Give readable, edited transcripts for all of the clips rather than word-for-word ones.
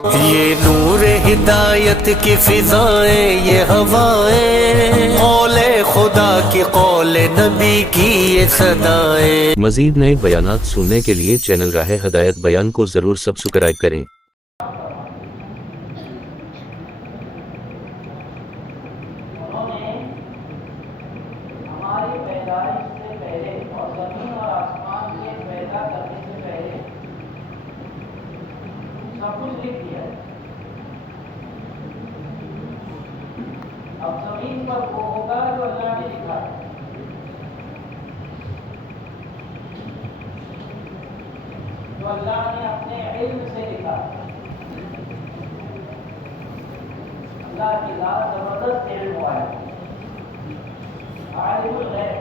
یہ نور ہدایت کی فضائیں، یہ ہوائیں، قول خدا کی، قول نبی کی یہ صدائیں۔ مزید نئے بیانات سننے کے لیے چینل راہ ہدایت بیان کو ضرور سبسکرائب کریں۔ انہوں نے ہماری پیدائش سے پہلے اور زمین اور آسمان کے پیدا کرنے سے پہلے سب کچھ لکھ دیا ہے۔ اب زمین پر وہ ہوگا جو اللہ نے لکھا ہے۔ جو اللہ نے اپنے علم سے لکھا ہے۔ اللہ کی ذات زبردست علم ہوا ہے، عالم الغیب،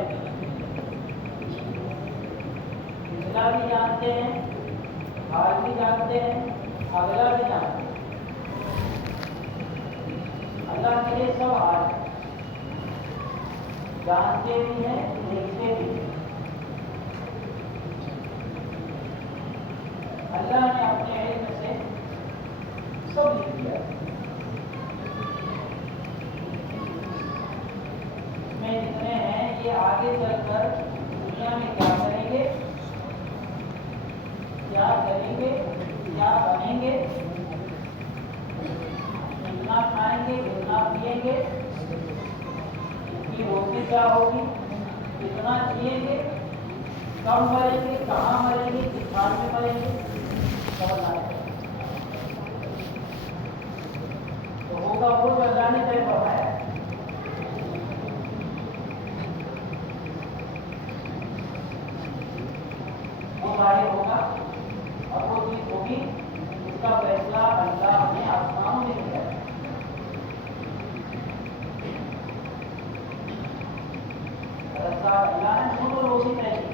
پچھلا بھی جانتے ہیں، حال بھی جانتے ہیں، اگلا بھی جانتے ہیں۔ اللہ کے لیے سب حال ہے، جانتے بھی ہیں، دیکھتے بھی ہیں۔ اللہ نے اپنے علم سے سب لکھ دیا ہے۔ اس میں جتنے ہیں یہ آگے چل کر دنیا میں کیا کریں گے، کیا کریں گے، کیا بنیں گے، کتنا کھائیں گے، کتنا پیئیں گے، ان کی روزی کیا ہوگی، کتنا جیئیں گے، کب مریں گے، کہاں مریں گے، کس حال میں مریں گے، سب اللہ ہے۔ تو ہوگا وہ جو اللہ نے طے فرمایا ہے۔ وہ ظاہر ہوگا اور وہ چیز ہوگی جس کا فیصلہ اللہ نے آسمانوں میں کیا ہے۔ اللہ نے خود روزی طے کی۔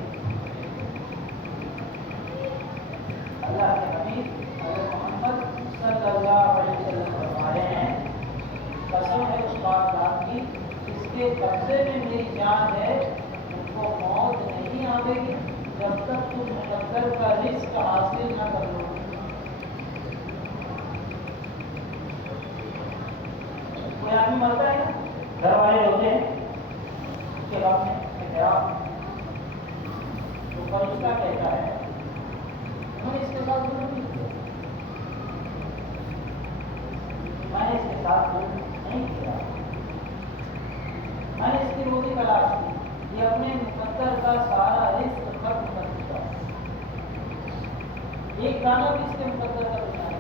اللہ کے حبیب حضرت محمد صلی اللہ علیہ وسلم فرما رہے ہیں، قسم ہے اس بات ذات کی جس کے قبضے میں میری جان ہے، ان کو موت نہیں آئے گی جب تک تم مقدر کا رزق حاصل نہ کر لو۔ کوئی آدمی مرتا ہے، گھر والے ہوتے ہیں، اس کے بعد میں احترام تو فرشتہ کہتا ہے میں نے اس کے ساتھ ظلم نہیں کیا، میں نے اس کے ساتھ ظلم نہیں کیا، میں نے اس کی روزی تلاش کی، یہ اپنے مقدر کا سارا رزق ختم کر چکا ہے، ایک دانہ بھی اس کے مقدر کا دنیا ہے،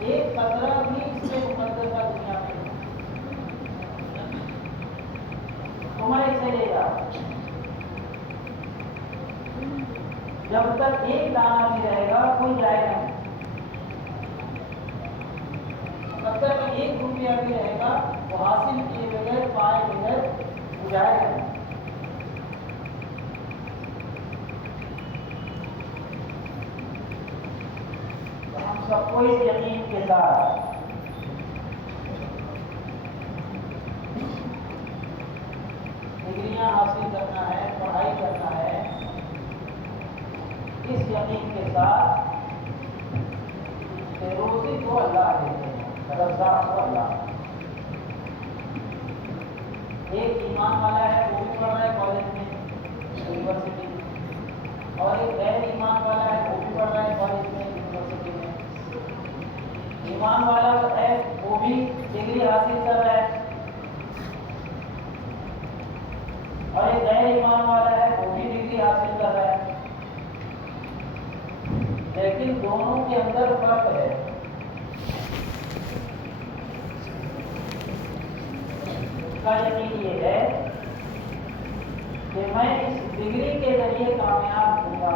ایک قطرہ بھی اس کے مقدر کا دنیا میں ہے۔ تمہیں اسے لے جا، جب تک ایک دانہ بھی رہے گا کوئی جائے گا نہیں، مقدر کا ایک روپیہ بھی رہے گا وہ حاصل کیے بغیر پائے بغیر وہ جائے گا نہیں۔ تو ہم سب کو اس یقین کے ساتھ ڈگریاں حاصل کرنا ہے، پڑھائی کرنا ہے، اس یقین کے ساتھ کہ روزی کو اللہ دیتے ہیں، رزاق کو اللہ۔ ایک ایمان والا ہے وہ بھی پڑھ رہا ہے کالج میں، یونیورسٹی میں، اور ایک غیر ایمان والا ہے وہ بھی پڑھ رہا ہے کالج میں، یونیورسٹی میں۔ ایمان والا ہے وہ بھی ڈگری حاصل کر رہا ہے، اور ایک غیر ایمان والا ہے وہ بھی ڈگری حاصل کر رہا ہے، لیکن دونوں کے اندر فرق ہے۔ اس کا یقین یہ ہے کہ میں اس ڈگری کے ذریعے کامیاب ہوں گا۔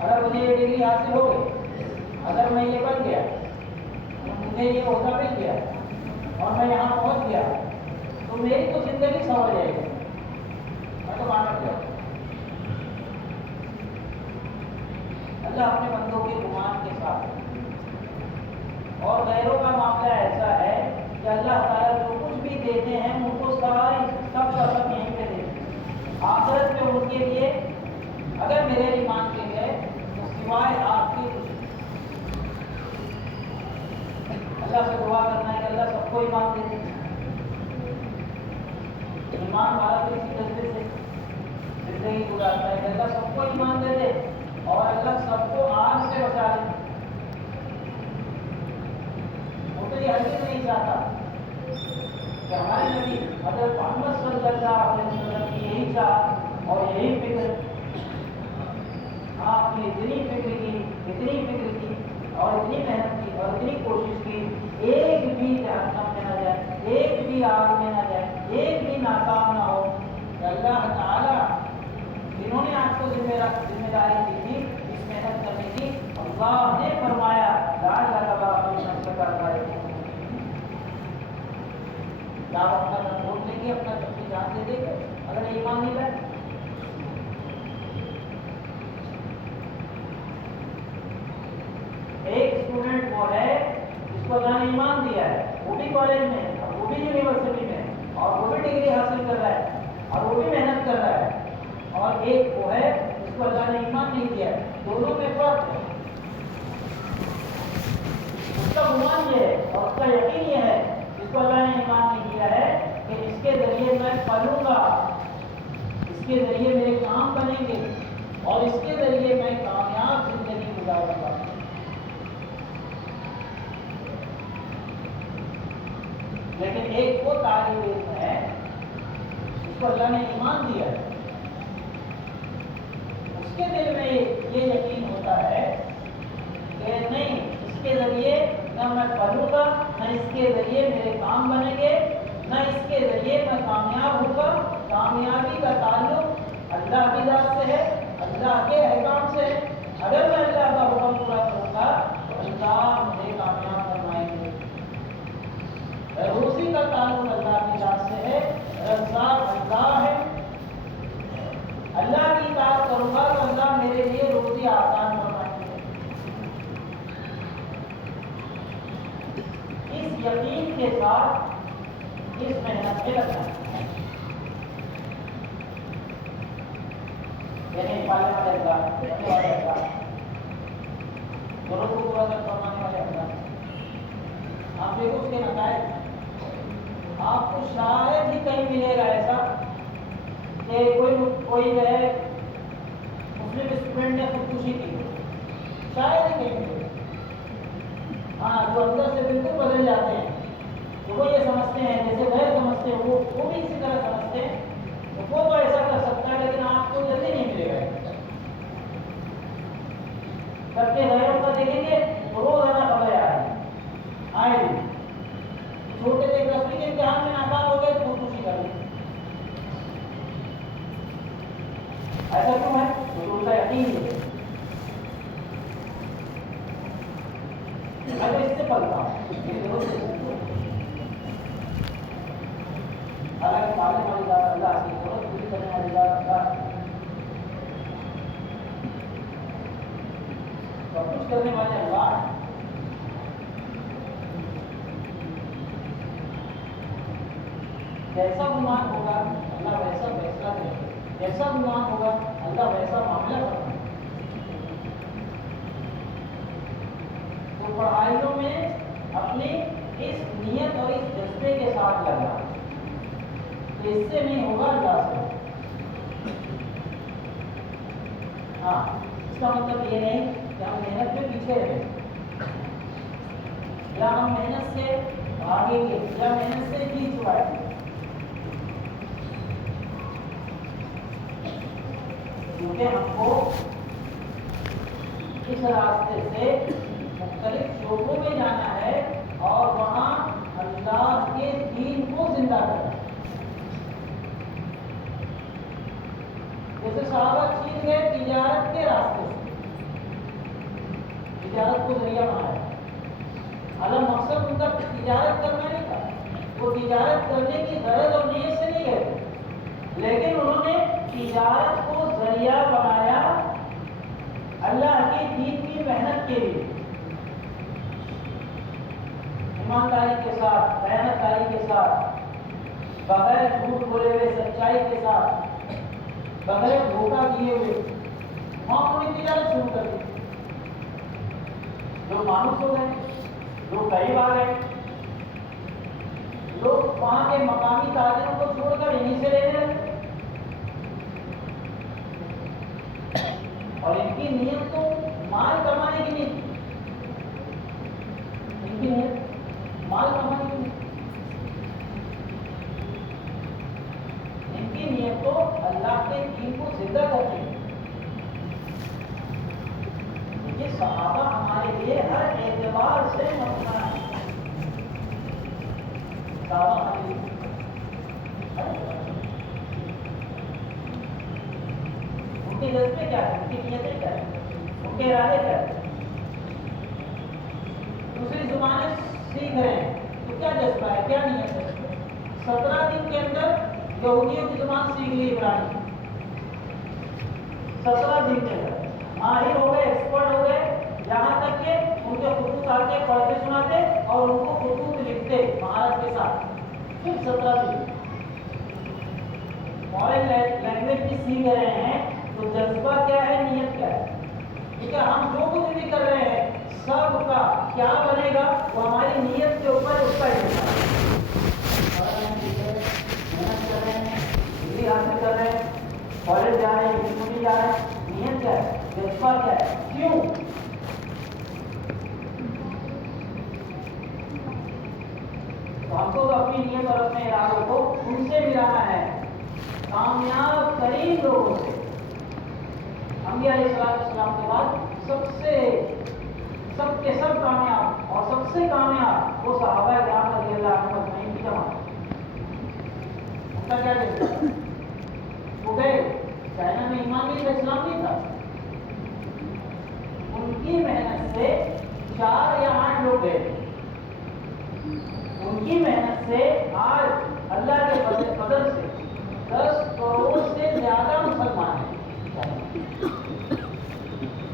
اگر مجھے یہ ڈگری حاصل ہو گئی، اگر میں یہ بن گیا، مجھے یہ عہدہ مل گیا اور میں یہاں پہنچ گیا، تو میری تو زندگی سنور جائے گی، میں تو مانا گیا۔ اللہ اپنے بندوں کے گمان کے ساتھ، اور غیروں کا معاملہ ایسا ہے کہ اللہ تعالیٰ جو کچھ بھی دیتے ہیں ان کو ساری سب کا سب یہیں پہ دیتے ہیں۔ آخرت میں ان کے لیے اگر میرے ایمان کے گئے تو سوائے آپ کی اللہ سے دعا کرنا ہے کہ اللہ سب کو ایمان دے دے. ایمان والا تو اسی جذبے سے زندگی گزارتا ہے کہ اللہ سب کو ایمان دے دے اور اللہ سب کو آگ سے بچا لے. وہ تو یہ ہرگز نہیں چاہتا کہ ہمارے نبی حضرت محمد صلی اللہ علیہ وسلم کی یہی چاہت اور یہی فکر، آپ نے اتنی فکر کی اور اتنی محنت کی اور اتنی کوشش کی، ایک بھی جہنم میں نہ جائے، ایک بھی آگ میں نہ جائے، ایک بھی ناکام نہ ہو. کہ اللہ تعالیٰ جنہوں نے آپ کو ذمہ داری دی تھی اس محنت کرنے کی، اللہ نے فرمایا آپ اپنا ووٹ لیں گے، اپنا اپنی جان دے دیں گے اگر ایمان نہیں لائے. ایک اسٹوڈنٹ وہ ہے جس کو اللہ نے ایمان دیا ہے، وہ بھی کالج میں اور وہ بھی یونیورسٹی میں اور وہ بھی ڈگری حاصل کر رہا ہے اور وہ بھی محنت کر رہا ہے، اور ایک وہ ہے جس کو اللہ نے ایمان نہیں دیا ہے. دونوں میں فرق ہے. اس کا گمان یہ ہے اور اس کا یقین یہ ہے جس کو اللہ نے ایمان نہیں دیا ہے کہ اس کے ذریعے میں پلوں گا، اس کے ذریعے میرے کام بنیں گے اور اس کے ذریعے میں کامیاب زندگی گزاروں گا. لیکن ایک وہ طالب علم ہے جس کو اللہ نے ایمان دیا ہے، اس کے دل میں یہ یقین ہوتا ہے کہ نہیں، اس کے ذریعے نہ میں پڑھوں گا، نہ اس کے ذریعے میرے کام بنیں گے، نہ اس کے ذریعے میں کامیاب ہوں گا. کامیابی کا تعلق اللہ کی ذات سے ہے، اللہ کے احکام سے ہے. اگر میں اللہ کا حکم پورا کروں گا تو اللہ مجھے کامیاب فرمائیں گے. روزی کا تعلق اللہ کی ذات سے ہے، رزاق اللہ ہے. اللہ کی اطاعت کروں گا تو اللہ میرے لیے روزی آسان فرمائیں گے. اس یقین کے ساتھ اس محنت میں لگنا ہے، یعنی پالنے والے اللہ، رکھنے والے اللہ، دونوں کو پورا کر فرمانے والے اللہ. آپ دیکھو اس کے نتائج، آپ کو شاید ہی کہیں ملے گا ایسا کہ کوئی جو ہے مسلم اسٹوڈنٹ نے خودکشی کی، شاید ہی کہیں ملے گا. ہاں، جو اندر سے بالکل بدل جاتے ہیں، تو وہ یہ سمجھتے ہیں جیسے غیر سمجھتے ہیں، وہ بھی اسی طرح سمجھتے ہیں. وہ تو ایسا کر سکتا ہے لیکن آپ کو جلدی نہیں ملے گا. جب کہ غیروں کا دیکھیں گے تو روزانہ خبریں آئے گی. چھوٹے سے 10ویں کے امتحان میں ناکام ہو گئے تو خودکشی کر لی. ایسا کیوں ہے؟ تو ان کا یقین ہے. میں تو اس سے پڑھتا ہوں، حالانکہ پالنے والی ذات اللہ کی ضرورت پوری کرنے والی ذات اللہ، سب کچھ کرنے والے اللہ. جیسا گمان ہوگا اللہ ویسا فیصلہ کرے گا، جیسا گمان ہوگا اللہ ویسا معاملہ کرے گا. تو پڑھائیوں میں اپنی اس نیت اور اس جذبے کے ساتھ لگا، تو اس سے نہیں ہوگا اللہ سے. ہاں، اس کا مطلب یہ نہیں کہ ہم محنت میں پیچھے رہیں یا ہم محنت سے بھاگیں گے یا محنت سے جی چھڑائیں گے. کیونکہ ہم کو اس راستے سے مختلف شعبوں میں جانا ہے اور وہاں اللہ کے دین کو زندہ کرنا ہے. جیسے صحابہ چین گئے تجارت کے راستے سے، تجارت کو ذریعہ بنایا. حالانکہ مقصد ان کا تجارت کرنا نہیں تھا، وہ تجارت کرنے کی غرض اور نیت سے نہیں گئے، لیکن انہوں نے تجارت کو ذریعہ بنایا اللہ کے دین کی محنت کے لیے. ایمانداری کے ساتھ، محنت داری کے ساتھ، بغیر جھوٹ بولے ہوئے، سچائی کے ساتھ، بغیر دھوکہ دیے ہوئے وہاں پوری تجارت شروع کر دی. جو مانوس ہو گئے، جو قریب آ گئے، لوگ وہاں کے مقامی تاجروں کو چھوڑ کر انہیں سے لینے لگے، اور ان کی نیت تو مال کمانے کی نہیں تھی، ان کی نیت مال کمانے کی نہیں تھی، ان کی نیت تو اللہ کے دین کو زندہ کرنے کی۔ یہ صحابہ ہمارے لیے ہر اعتبار سے مسئلہ ہے، صحابہ ہمارے لیے ان کے جذبے کیا ہے، ان کی نیتیں کیا ہے، ان کے ارادے کیا ہے۔ دوسری زبانیں سیکھ رہے ہیں تو کیا جذبہ ہے، کیا نیت ہے؟ 17 دن کے اندر یہودیوں کی زبان سیکھ لی عبرانی، 17 دن کے اندر ماہر ہو گئے، ایکسپرٹ ہو گئے، یہاں تک کہ ان کے خطوط آتے، پڑھتے سناتے اور ان کو خطوط لکھتے مہارت کے ساتھ، صرف 17 دن۔ فارن لینگویج بھی سیکھ رہے ہیں تو جذبہ کیا ہے، نیت کیا ہے؟ ٹھیک ہے، ہم جو کچھ بھی کر رہے ہیں سب کا کیا بنے گا وہ ہماری نیت کے اوپر اس کا محنت کر رہے ہیں، ڈگری حاصل کر رہے ہیں، کالج جا رہے ہیں، یونیورسٹی جا رہے ہیں، نیت کیا ہے، جذبہ کیا ہے، کیوں؟ تو ہم کو اپنی نیت اور اپنے ارادوں کو ان سے ملانا ہے، کامیاب ترین لوگوں سے۔ انبیاء علیہ السلام کے بعد سب کے سب کامیاب اور سب سے کامیاب وہ صحابہ کرام رضی اللہ عنہم اجمعین کی جماعت۔ ان کا کیا جذبہ تھا؟ وہ گئے، چائنا میں ایمان نہیں تھا، اسلام نہیں تھا، ان کی محنت سے 4 یا 8 لوگ گئے، ان کی محنت سے آج اللہ کے فضل سے 10 کروڑ سے زیادہ مسلمان ہیں،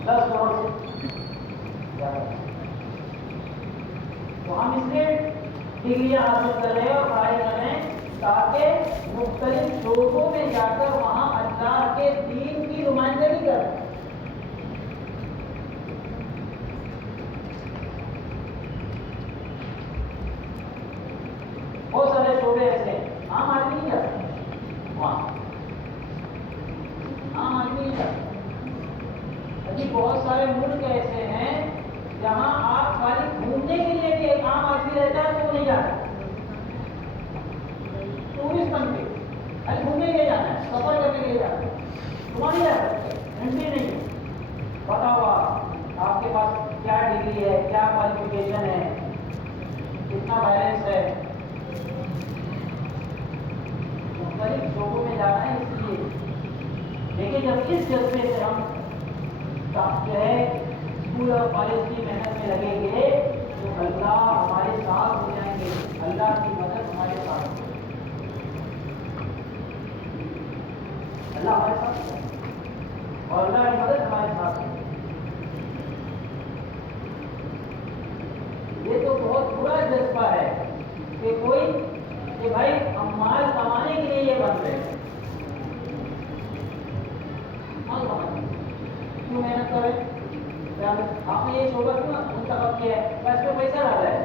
10 کروڑ سے زیادہ۔ تو ہم اس لیے ڈگریاں حاصل کر رہے ہیں اور پڑھائی کر رہے ہیں تاکہ مختلف شعبوں میں جا کر وہاں اللہ کے دین کی نمائندگی کریں۔ بہت سارے شعبے ایسے ہیں عام آدمی نہیں جا سکتا وہاں، عام آدمی نہیں جا سکتا۔ ابھی بہت سارے ملک ایسے ہیں جہاں آپ خالی گھومنے کے لیے بھی ایک عام آدمی رہتا ہے تو وہ نہیں جا سکتا، ٹورسٹ بن کے خالی گھومنے کے لیے جانا ہے، سفر کرنے کے لیے جانا ہے، وہاں نہیں جا سکتے، انٹری نہیں ہے۔ بتاؤ آپ کے پاس کیا ڈگری ہے، کیا کوالیفیکیشن ہے، کتنا بیلنس ہے، مختلف شعبوں میں جانا ہے اس لیے۔ لیکن جب اس جذبے سے ہم جو ہے اسکول اور کالج کی محنت میں لگیں گے تو اللہ ہمارے ساتھ ہو جائیں گے، اللہ کی مدد ہمارے ساتھ ہو جائے گی، اللہ ہمارے ساتھ ہو جائے گا اور اللہ کی مدد ہمارے ساتھ ہو جائے گی۔ یہ تو بہت برا جذبہ ہے کہ کوئی کہ بھائی ہم مال کمانے کے لیے یہ بن رہے ہیں، مال کمانے کیوں محنت کر رہے ہیں؟ آپ نے یہ شعبہ کیوں منتخب کیا ہے؟ اس پہ پیسہ ڈالا ہے۔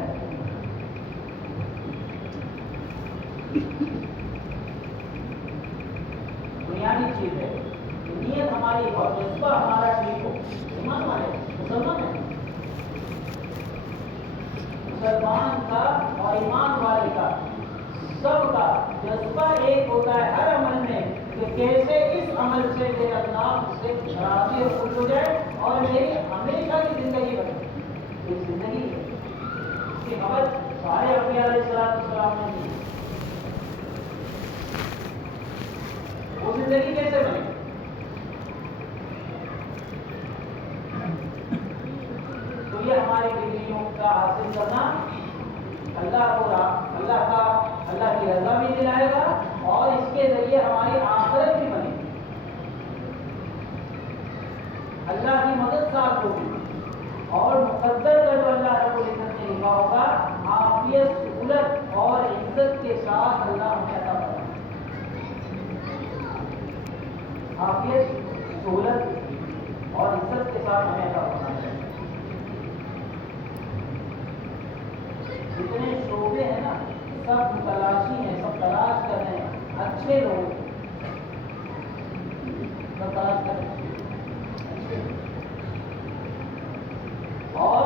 بنیادی چیز ہے نیت ہماری اور جذبہ ہمارا ٹھیک ہو۔ ایمان والے مسلمان ہے، مسلمان کا اور ایمان والے کا سب کا جذبہ ایک ہوتا ہے ہر عمل میں کہ کیسے اس عمل سے میرے اللہ سے راضی اور خوش ہو جائے اور میری ہمیشہ کی زندگی بنے۔ یہ زندگی ہے، اس کی خبر سارے انبیاء علیہ السلام نے دی۔ وہ زندگی کیسے بنے؟ تو یہ ہماری ڈگریوں کا حاصل کرنا اللہ کی رضا بھی دلائے گا اور اس کے ذریعے ہماری آخرت بھی بنے گی، اللہ کی مدد ساتھ ہوگی اور مقدر کا جو اللہ رب العزت نے لکھا ہوگا عافیت، سہولت اور عزت کے ساتھ اللہ ہمیں عطا فرمائے گا، عافیت، سہولت اور عزت کے ساتھ ہمیں عطا فرمائے گا۔ جتنے شعبے ہیں نا سب تلاشی ہیں، سب تلاش کر رہے ہیں اچھے لوگ، سب تلاش کر رہے ہیں اچھے، اور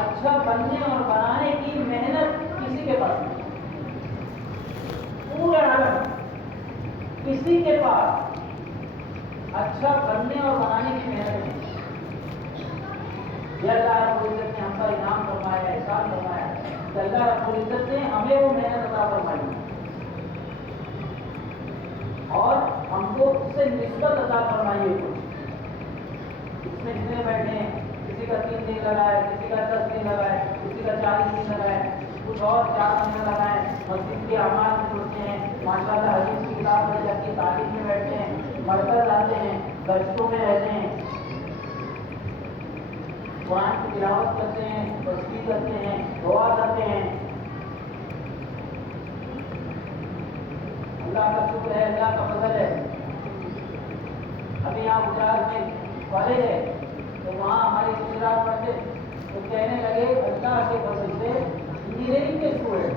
اچھا بننے اور بنانے کی محنت کسی کے پاس نہیں، پورے عالم کسی کے پاس اچھا بننے اور بنانے کی محنت نہیں۔ یہ اللہ رب العزت نے ہم پر انعام فرمایا، احسان فرمایا کہ اللہ رب العزت نے ہمیں وہ محنت عطا فرمائی اور ہم کو اس سے نسبت عطا فرمائی ہے۔ اس میں جتنے بیٹھے ہیں، کسی کا 3 دن لگا ہے، کسی کا 10 دن لگا ہے، کسی کا 40 دن لگا ہے، کچھ اور 4 مہینے لگا ہے، مسجد کے اعمال میں جڑتے ہیں، ماشاء اللہ حدیث کی کتاب میں جا کے تعلیم میں بیٹھتے ہیں، مرکز آتے ہیں، گشتوں میں رہتے ہیں، قرآن کی تلاوت کرتے ہیں، تسبیح کرتے ہیں، دعا کرتے ہیں۔ اللہ کا شکر ہے، اللہ کا فضل ہے۔ ابھی یہاں گجرات میں کالج ہے، تو وہاں ہمارے رشتےدار پڑھتے تو کہنے لگے اللہ کے فضل سے انجینئرنگ کے اسٹوڈنٹ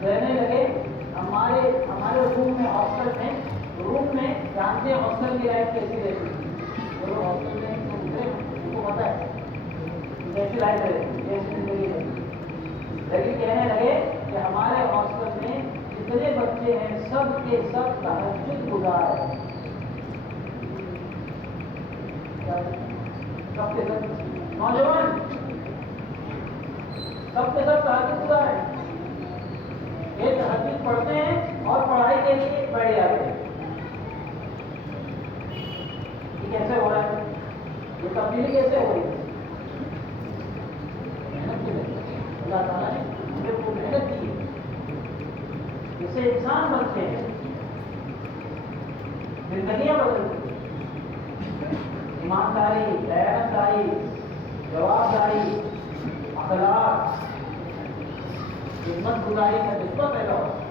کہنے لگے ہمارے روم میں، ہاسٹل میں جانتے ہیں ہاسٹل کی لائف کیسی رہتی ہے؟ وہ لوگ ہاسٹل میں ان کو پتہ ہے کیسی لائف رہتی ہے، کیسی زندگی رہتی ہے، لیکن کہنے لگے کہ ہمارے ہاسٹل میں جتنے بچے ہیں سب کے سب تہجد گزار ہیں، سب کے سب نوجوان سب کے سب تہجد گزار ہیں، یہ تہجد پڑھتے ہیں اور پڑھائی کے لیے بیٹھ جاتے ہیں۔ یہ کیسے ہو رہا ہے؟ یہ تبدیلی کیسے ہو رہی ہے؟ محنت کی وجہ سے۔ اللہ تعالیٰ نے ہمیں وہ محنت کی ہے جس سے انسان بنتے ہیں، زندگیاں بدلتی ہیں، ایمانداری، دیانتداری، جوابداری، اخلاق، خدمت گزاری کا جذبہ پیدا ہوتا ہے۔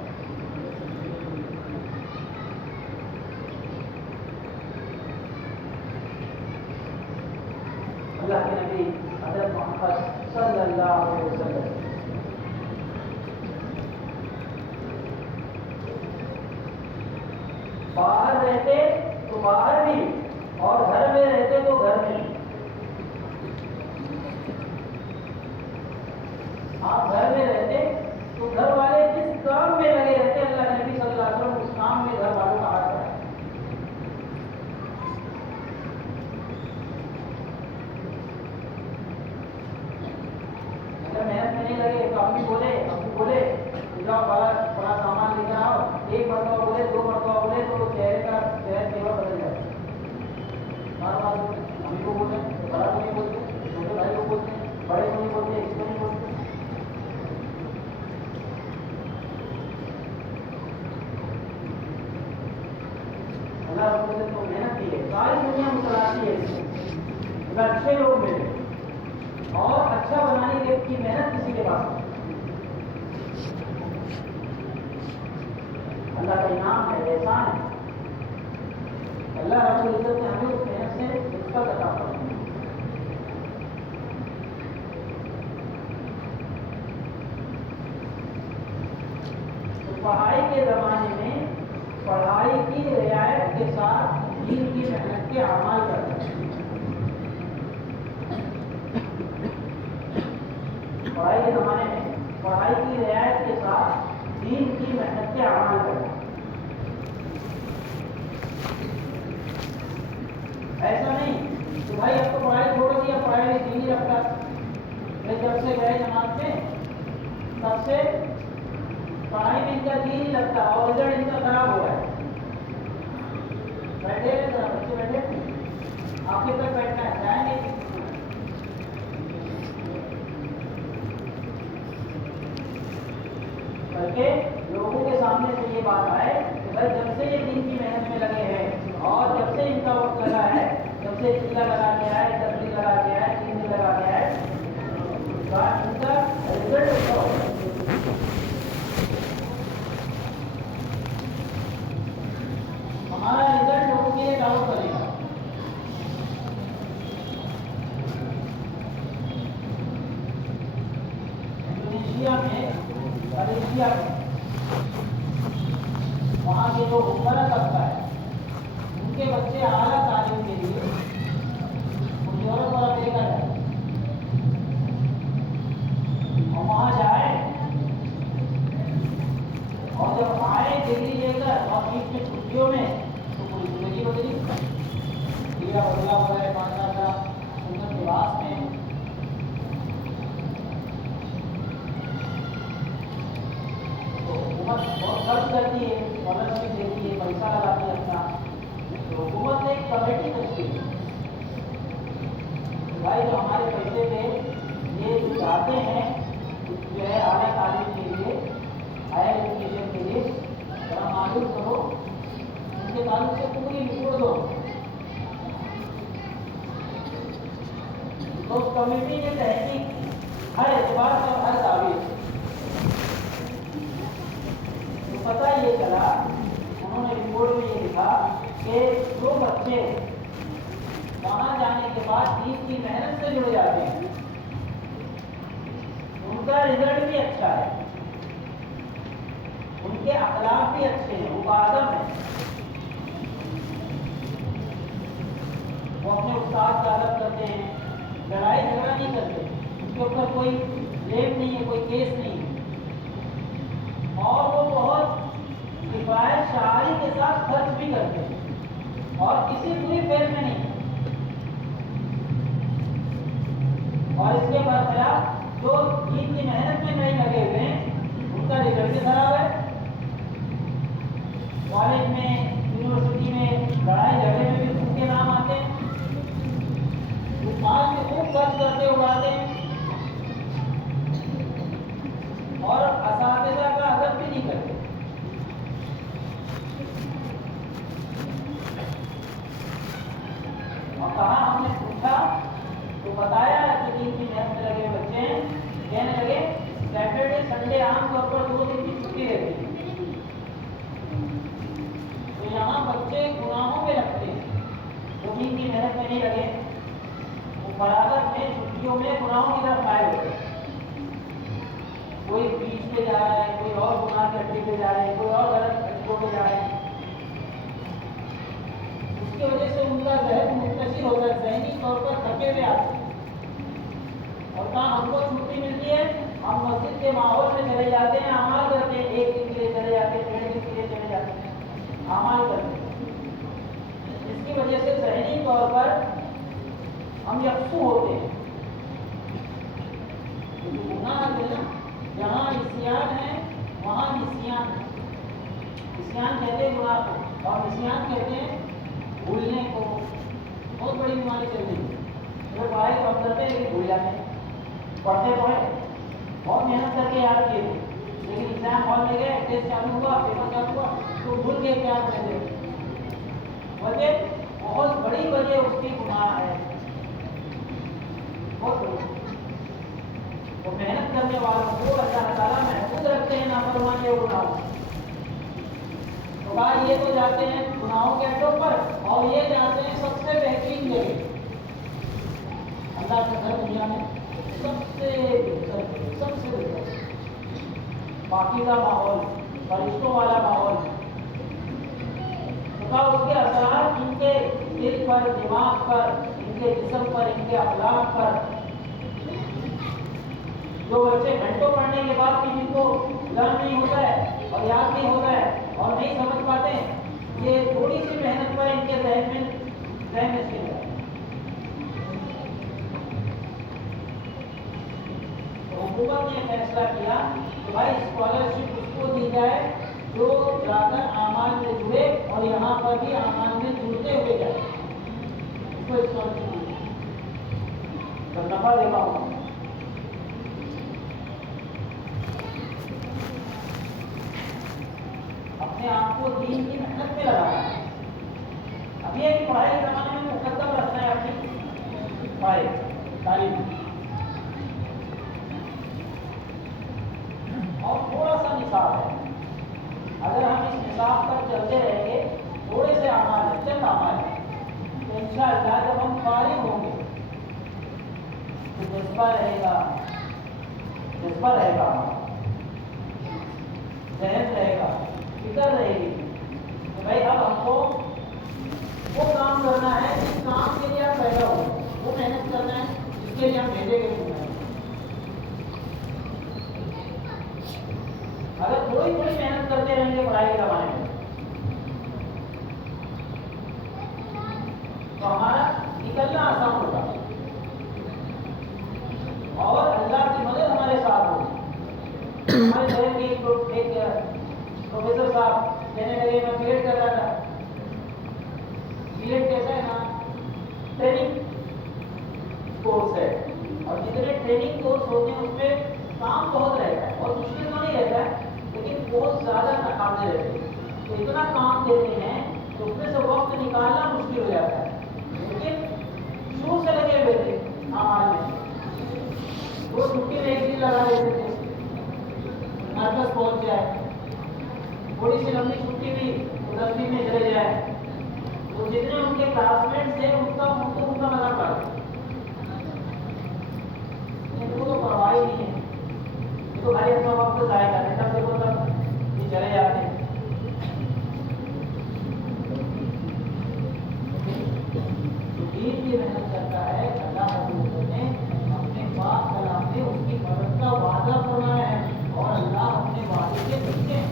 اللہ کے نبی حضرت محمد صلی اللہ علیہ وسلم باہر رہتے تو باہر بھی اور گھر میں رہتے تو گھر میں۔ آپ گھر میں رہتے تو گھر والے جس کام میں لگے رہتے اللہ کے نبی صلی اللہ علیہ وسلم اس کام میں گھر والوں کا ہاتھ ہے۔ اگر محنت میں نہیں لگے تو امی بولے، ابو بولے جاؤ بڑا سامان لے کر آؤ، ایک مرتبہ بولے، 2 مرتبہ بولے تو چہرے تیور بدل جاتا ہے۔ بار بار امی کو بولتے ہیں، بڑا کو نہیں بولتے، چھوٹے بھائی کو بولتے ہیں، بڑے کو نہیں بولتے، اس کو نہیں بولتے۔ اللہ رب العزت کو محنت کی ہے، ساری دنیا متلاشی ہے، اچھے لوگ ملے اور اچھا بنانے کی محنت کسی کے پاس نہیں۔ اللہ کا انعام ہے، احسان ہے، اللہ رب العزت نے ہمیں اس محنت سے نسبت عطا فرمائی۔ تو پڑھائی کے زمانے میں پڑھائی کی رعایت کے ساتھ دین کی محنت کے اعمال کرنا ہے۔ پڑھائی کے زمانے میں پڑھائی کی رعایت کے ساتھ دین کی محنت کے اعمال کرنا۔ ایسا نہیں کہ بھائی اب تو پڑھائی چھوڑ دیا، پڑھائی میں دین ہی رکھتا، جب سے گئے جماعت میں تب سے پڑھائی میں ان کا دین ہی لگتا اور رزلٹ ان کا خراب ہوا ہے۔ بیٹھے بچے بیٹھے آخر تک بیٹھنا ہے، جائیں گے بلکہ لوگوں کے سامنے سے یہ بات آئے کہ بھائی جب سے یہ دین کی محنت میں لگے ہیں اور جب سے ان کا وقت لگا ہے، جب سے چیلا لگا گیا ہے، تبلیغ لگا گیا ہے، دین لگا گیا ہے، ان کا رزلٹ اچھا ہوگا۔ ہمارا رزلٹ لوگوں کے لیے ڈاؤن کرے گا۔ انڈونیشیا میں ملیشیا میں وہاں کے جو حکمراں طبقہ ہے ان کے بچے اعلیٰ تعلیم کے لیے یورپ اور امریکہ جائیں اور وہاں جائیں اور جب آئے ڈگری لے کر اور بیچ میں چھٹیوں میں تو پوری زندگی بدلی ہیرا بدلا ہوا ہے ماشاء اللہ سندر لباس میں تو حکومت بہت خرچ کرتی ہے اسکالرشپ دیتی ہے پیسہ لگاتی ہے اپنا تو حکومت نے ایک کمیٹی تشکیل کی بھائی جو ہمارے پیسے تھے یہ جو چاہتے ہیں جو ہے اعلیٰ تعلیم کے لیے ہائر ایجوکیشن کے لیے ذرا معلوم کرو ان کے تعلق سے پوری رپورٹ دو تو اس کمیٹی نے تحقیق ہر اعتبار پر ہر تعویذ تو پتہ یہ چلا انہوں نے رپورٹ میں یہ لکھا کہ جو بچے وہاں جانے کے بعد دین کی محنت سے جڑ جاتے ہیں ان کا رزلٹ بھی اچھا ہے ان کے اخلاق بھی اچھے ہیں وہ باادب ہیں وہ اپنے استاد کا ادب کرتے ہیں لڑائی جھگڑا نہیں کرتے ان کے اوپر کوئی بلیم نہیں ہے کوئی کیس نہیں ہے اور وہ بہت کفایت شعاری کے ساتھ خرچ بھی کرتے ہیں اور کسی پوری فیل میں نہیں اور اس کے برخلاف جو دین کی محنت میں نہیں لگے ہوئے ہیں ان کا رزلٹ بھی خراب ہے کالج میں یونیورسٹی میں لڑائی جھگڑے میں بھی ان کے نام آتے ہیں وہ مال میں خوب خرچ کرتے اڑاتے ہیں اور اساتذہ کا ادب بھی نہیں کرتے اور کہاں ہم نے پوچھا تو بتایا کہ دین کی محنت میں لگے بچے ہیں کہنے لگے سیٹرڈے سنڈے عام طور پر 2 دن کی چھٹی رہتی ہے تو یہاں بچے گناہوں میں لگتے ہیں وہ دین کی محنت میں نہیں لگے وہ فراغت میں چھٹیوں میں گناہوں کی طرف قائل ہوتے ہیں کوئی بیچ پہ جا رہا ہے کوئی اور گناہ کے اڈے پہ جا رہے ہیں کوئی اور غلط اڈوں پہ جا رہے ہیں اس کی وجہ سے ان کا ذہن منتشر ہوتا ہے ذہنی طور پر تھکے ہوئے آتے ہیں اور کہاں ہم کو چھٹی ملتی ہے ہم مسجد کے ماحول میں چلے جاتے ہیں اعمال کرتے ہیں 1 دن کے لیے چلے جاتے ہیں 1.5 دن کے لیے چلے جاتے ہیں اعمال کرتے ہیں اس کی وجہ سے ذہنی طور پر ہم یکسو ہوتے ہیں گناہ ہے نا جہاں عصیان ہے وہاں نسیان ہے نسیان کہتے ہیں گناہ کو اور نسیان کہتے ہیں بھولنے کو بہت بڑی بیماری چل رہی ہے جو پڑھائی تو ہم کرتے ہیں لیکن بھول جاتے ہیں پڑھتے تو ہے بہت محنت کر کے یاد کیے تھے لیکن ایگزام ہال میں گئے ٹیسٹ چالو ہوا پیپر چالو ہوا تو بھول کے کیا کرتے وجہ بہت بڑی وجہ اس کی گناہ ہے بہت بڑی تو محنت کرنے والوں کو اللہ تعالیٰ محفوظ رکھتے ہیں نافرمانی اور گناہوں تو بات یہ تو جاتے ہیں گناہوں کے اڈوں پر اور یہ جاتے ہیں سب سے بہترین جگہ اللہ کے گھر دنیا میں سب سے بہتر پاکیزہ ماحول فرشتوں والا ماحول اس کے اثرات ان کے دل پر دماغ پر ان کے جسم پر ان کے اخلاق پر جو بچے گھنٹوں پڑھنے کے بعد بھی جن کو لرن نہیں ہوتا ہے اور یاد نہیں ہوتا ہے اور نہیں سمجھ پاتے ہیں یہ تھوڑی سی محنت پر ان کے ذہن میں نشین ہے تو حکومت نے فیصلہ کیا کہ بھائی اسکالرشپ اس کو دی جائے جو جا کر اعمال میں جڑے اور یہاں پر بھی اعمال میں جڑتے ہوئے جائے اس کو اسکالرشپ دی جائے نفع دیتا ہوں اپنے آپ کو دین کی محنت میں لگانا ہے اب یہ کہ پڑھائی کے زمانے میں مقدم رکھنا ہے اپنی پڑھائی تعلیم اور تھوڑا سا نصاب ہے اگر ہم اس نصاب پر چلتے رہیں گے تھوڑے سے اعمال ہیں چند اعمال ہیں تو انشاءاللہ جب ہم فارغ ہوں گے تو جذبہ رہے گا ذہن رہے گا، فکر رہے گی کہ بھائی اب ہم کو وہ کام کرنا ہے جس کام کے لیے آپ پیدا ہو، وہ محنت کرنا ہے جس کے لیے ہم بھیجے گئے ہوئے ہیں۔ اگر تھوڑی تھوڑی محنت کرتے رہیں گے پڑھائی کے زمانے میں تو ہمارا نکلنا آسان ہوگا اور اللہ کی مدد ہمارے ساتھ ہوگی۔ ہمارے شہر کے ایک پروفیسر صاحب کہنے لگے میں بی ایڈ کر رہا تھا، بی ایڈ کیسا ہے نا ٹریننگ کورس ہے، اور جتنے ٹریننگ کورس ہوتے ہیں اس میں کام بہت رہتا ہے، اور مشکل تو نہیں رہتا ہے لیکن بہت زیادہ تقاضے رہتے ہیں، تو اتنا کام دیتے ہیں تو اس میں سے وقت نکالنا مشکل ہو جاتا ہے، لیکن شروع سے لگے ہوئے تھے اعمال میں، وہ چھٹی میں ایک دن لگا دیتے تھے مرکز پہنچ جائے، تھوڑی سی لمبی چھٹی بھی 10 دن میں چلے جائے، تو جتنے ان کے کلاس میٹ تھے ان کو مزہ پڑا، ان کو تو پرواہ ہی نہیں ہے، یہ تو بھائی اپنا وقت ضائع کرنے کا دیکھو تب یہ چلے جاتے ہیں۔ جو دین کی محنت کرتا ہے اللہ رب العزت نے اپنے پاک کلام میں اس کی مدد کا وعدہ فرمایا ہے، اور اللہ اپنے وعدے سے بچتے ہیں۔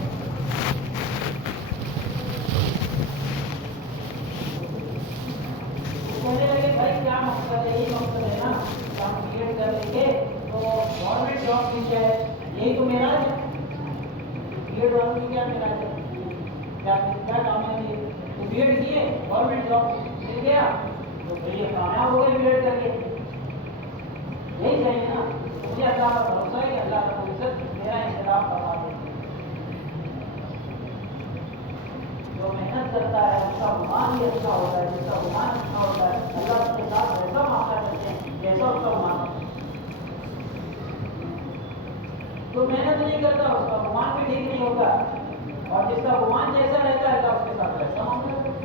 کہنے لگے بھائی کیا مقصد ہے، یہی مقصد ہے نا کہ ہم بی ایڈ کر لیں گے تو گورنمنٹ جاب مل جائے، یہی تو میرا ہے، بی ایڈ والوں کی کیا میرا ہے، کیا کام ہے، تو بی ایڈ کیے گورنمنٹ جاب مل گیا تو بھائی یہ کامیاب ہو گئے بی ایڈ کر کے، یہی چاہیے نا۔ مجھے اللہ کا بھروسہ ہے کہ اللہ رب العزت میرا انتظام کروا دے، جو محنت کرتا ہے اس کا گمان ہی اچھا ہوتا ہے، جس کا گمان اچھا ہوتا ہے اللہ اس کے ساتھ ویسا معاملہ کرتے ہیں جیسا اس کا گمان ہوتا ہے۔ جو محنت نہیں کرتا اس کا گمان بھی ٹھیک نہیں ہوتا، اور جس کا گمان جیسا رہتا ہے اللہ اس کے ساتھ ویسا معاملہ کرتا ہے۔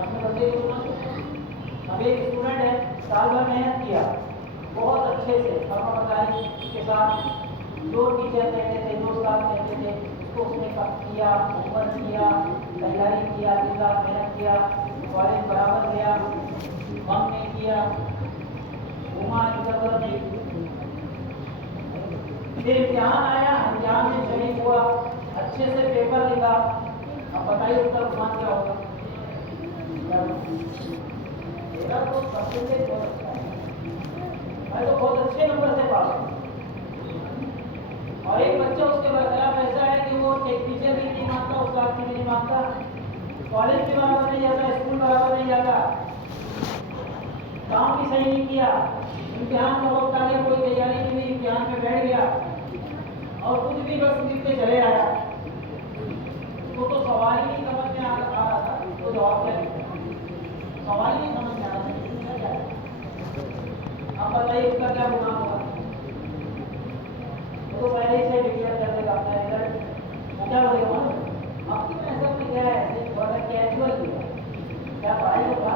اپنے بندے کو سنا، اب ایک اسٹوڈنٹ ہے سال بھر محنت کیا بہت اچھے سے، فرما برداری کے ساتھ، جو ٹیچر کہتے تھے، جو استاد کہتے تھے اس کو اس نے کیا، عمر کیا، تیاری کیا، دن رات محنت کیا، کالج برابر گیا، غم نہیں کیا، گھما ادھر نہیں، پھر امتحان آیا، امتحان میں شریک ہوا، اچھے سے پیپر لکھا، اب بتائیے اس کا گمان کیا ہوگا؟ میرا تو پرسنٹیج بہت اچھا ہے، میں تو بہت اچھے نمبر سے پاس ہوں، اور ایک بچہ اس کے برخلاف ایسا ہے کہ وہ ایک ٹیچر بھی نہیں مانتا، استاد بھی نہیں مانتا، کالج بھی برابر نہیں جاتا، اسکول برابر نہیں جاتا، کام بھی صحیح نہیں کیا، امتحان کا وقت آ گیا کوئی تیاری نہیں ہوئی، امتحان میں بیٹھ گیا اور کچھ بھی بس لکھتے چلے آیا، اس کو تو سوال ہی نہیں سمجھ میں آ رہا تھا، اس کو جواب کیا لکھا، سوال ہی نہیں سمجھ میں آ رہا تھا، آپ بتائیے اس کا کیا گناہ ہوگا؟ وہ تو پہلے ہی سے ڈکلیئر کر دے گا اپنا رزلٹ، کیا بولے گا آپ کی محنت میں کیا ہے، تھوڑا کیجول کیا، کیا پڑھائی ہوگا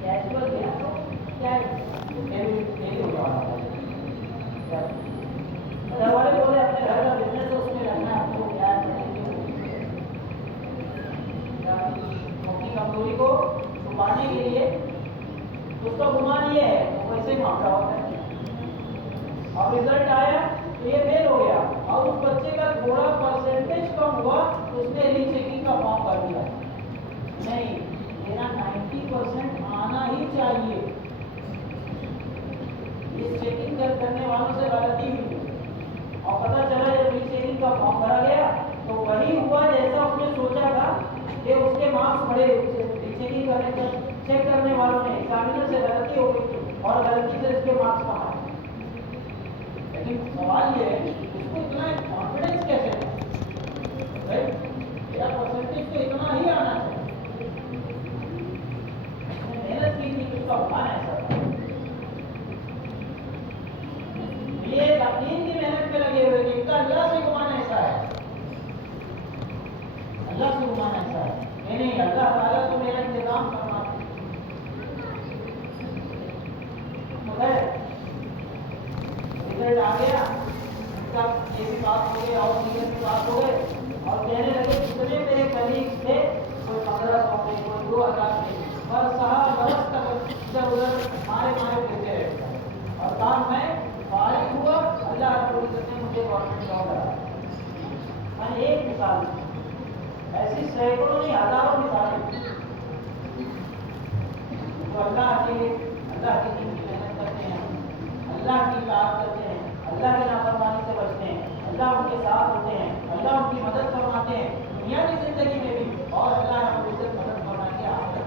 کیجول کیا تو کیا ڈیلی ہوگا، گھر والے بولے اپنے گھر کا بزنس ہے اس میں رکھنا ہے، آپ کو کیا اپنی کمزوری کو چھپانے کے لیے اس کا گمان یہ ہے تو ویسے ہی معاملہ ہوتا ہے، اور رزلٹ آیا تو یہ فیل ہو گیا اور اس بچے کا تھوڑا پرسنٹیج کم ہوا تو اس نے ری چیکنگ کا فارم بھر دیا، نہیں میرا 90% آنا ہی چاہیے، اس چیکنگ کرنے والوں سے غلطی ہوئی اور پتہ چلا جب ری چیکنگ کا فارم بھرا گیا تو وہی ہوا جیسا اس نے سوچا تھا کہ اس کے مارکس بڑے، ری چیکنگ چیک کرنے والوں نے ایگزامینر سے غلطی ہو گئی اور غلطی سے اس کے مارکس کم آئے، لیکن سوال یہ ہے اس کو اتنا کانفیڈنس کیسے ہے، میرا پرسنٹیج تو اتنا ہی آنا چاہیے، اس نے محنت کی تھی اس کا گمان ایسا تھا، یہ یقین کی محنت میں لگے ہوئے کہ اللہ سے گمان ایسا ہے، اللہ سے گمان ایسا ہے، نہیں اللہ تعالیٰ تو میرا انتظام کرنا رزلٹ آ گیا، یہ بھی بات ہو گئی اور دیگر بھی بات ہو گئے اور کہنے لگے جتنے میرے قریب تھے کوئی 1500 میں کوئی 2000 میں برس برس تک ادھر ادھر مارے پھرتے رہے اور کام میں فارغ ہوا اللہ رب العزت نے مجھے گورنمنٹ جاب دیا. میں نے ایک مثال دی ایسی سینکڑوں نہیں ہزاروں مثالیں جو اللہ کے دین کی محنت کرتے ہیں اللہ کی اطاعت کرتے ہیں اللہ کی نافرمانی سے بچتے ہیں اللہ ان کے ساتھ ہوتے ہیں اللہ ان کی مدد فرماتے ہیں دنیا کی زندگی میں بھی اور اللہ رب العزت مدد فرما کے آخرت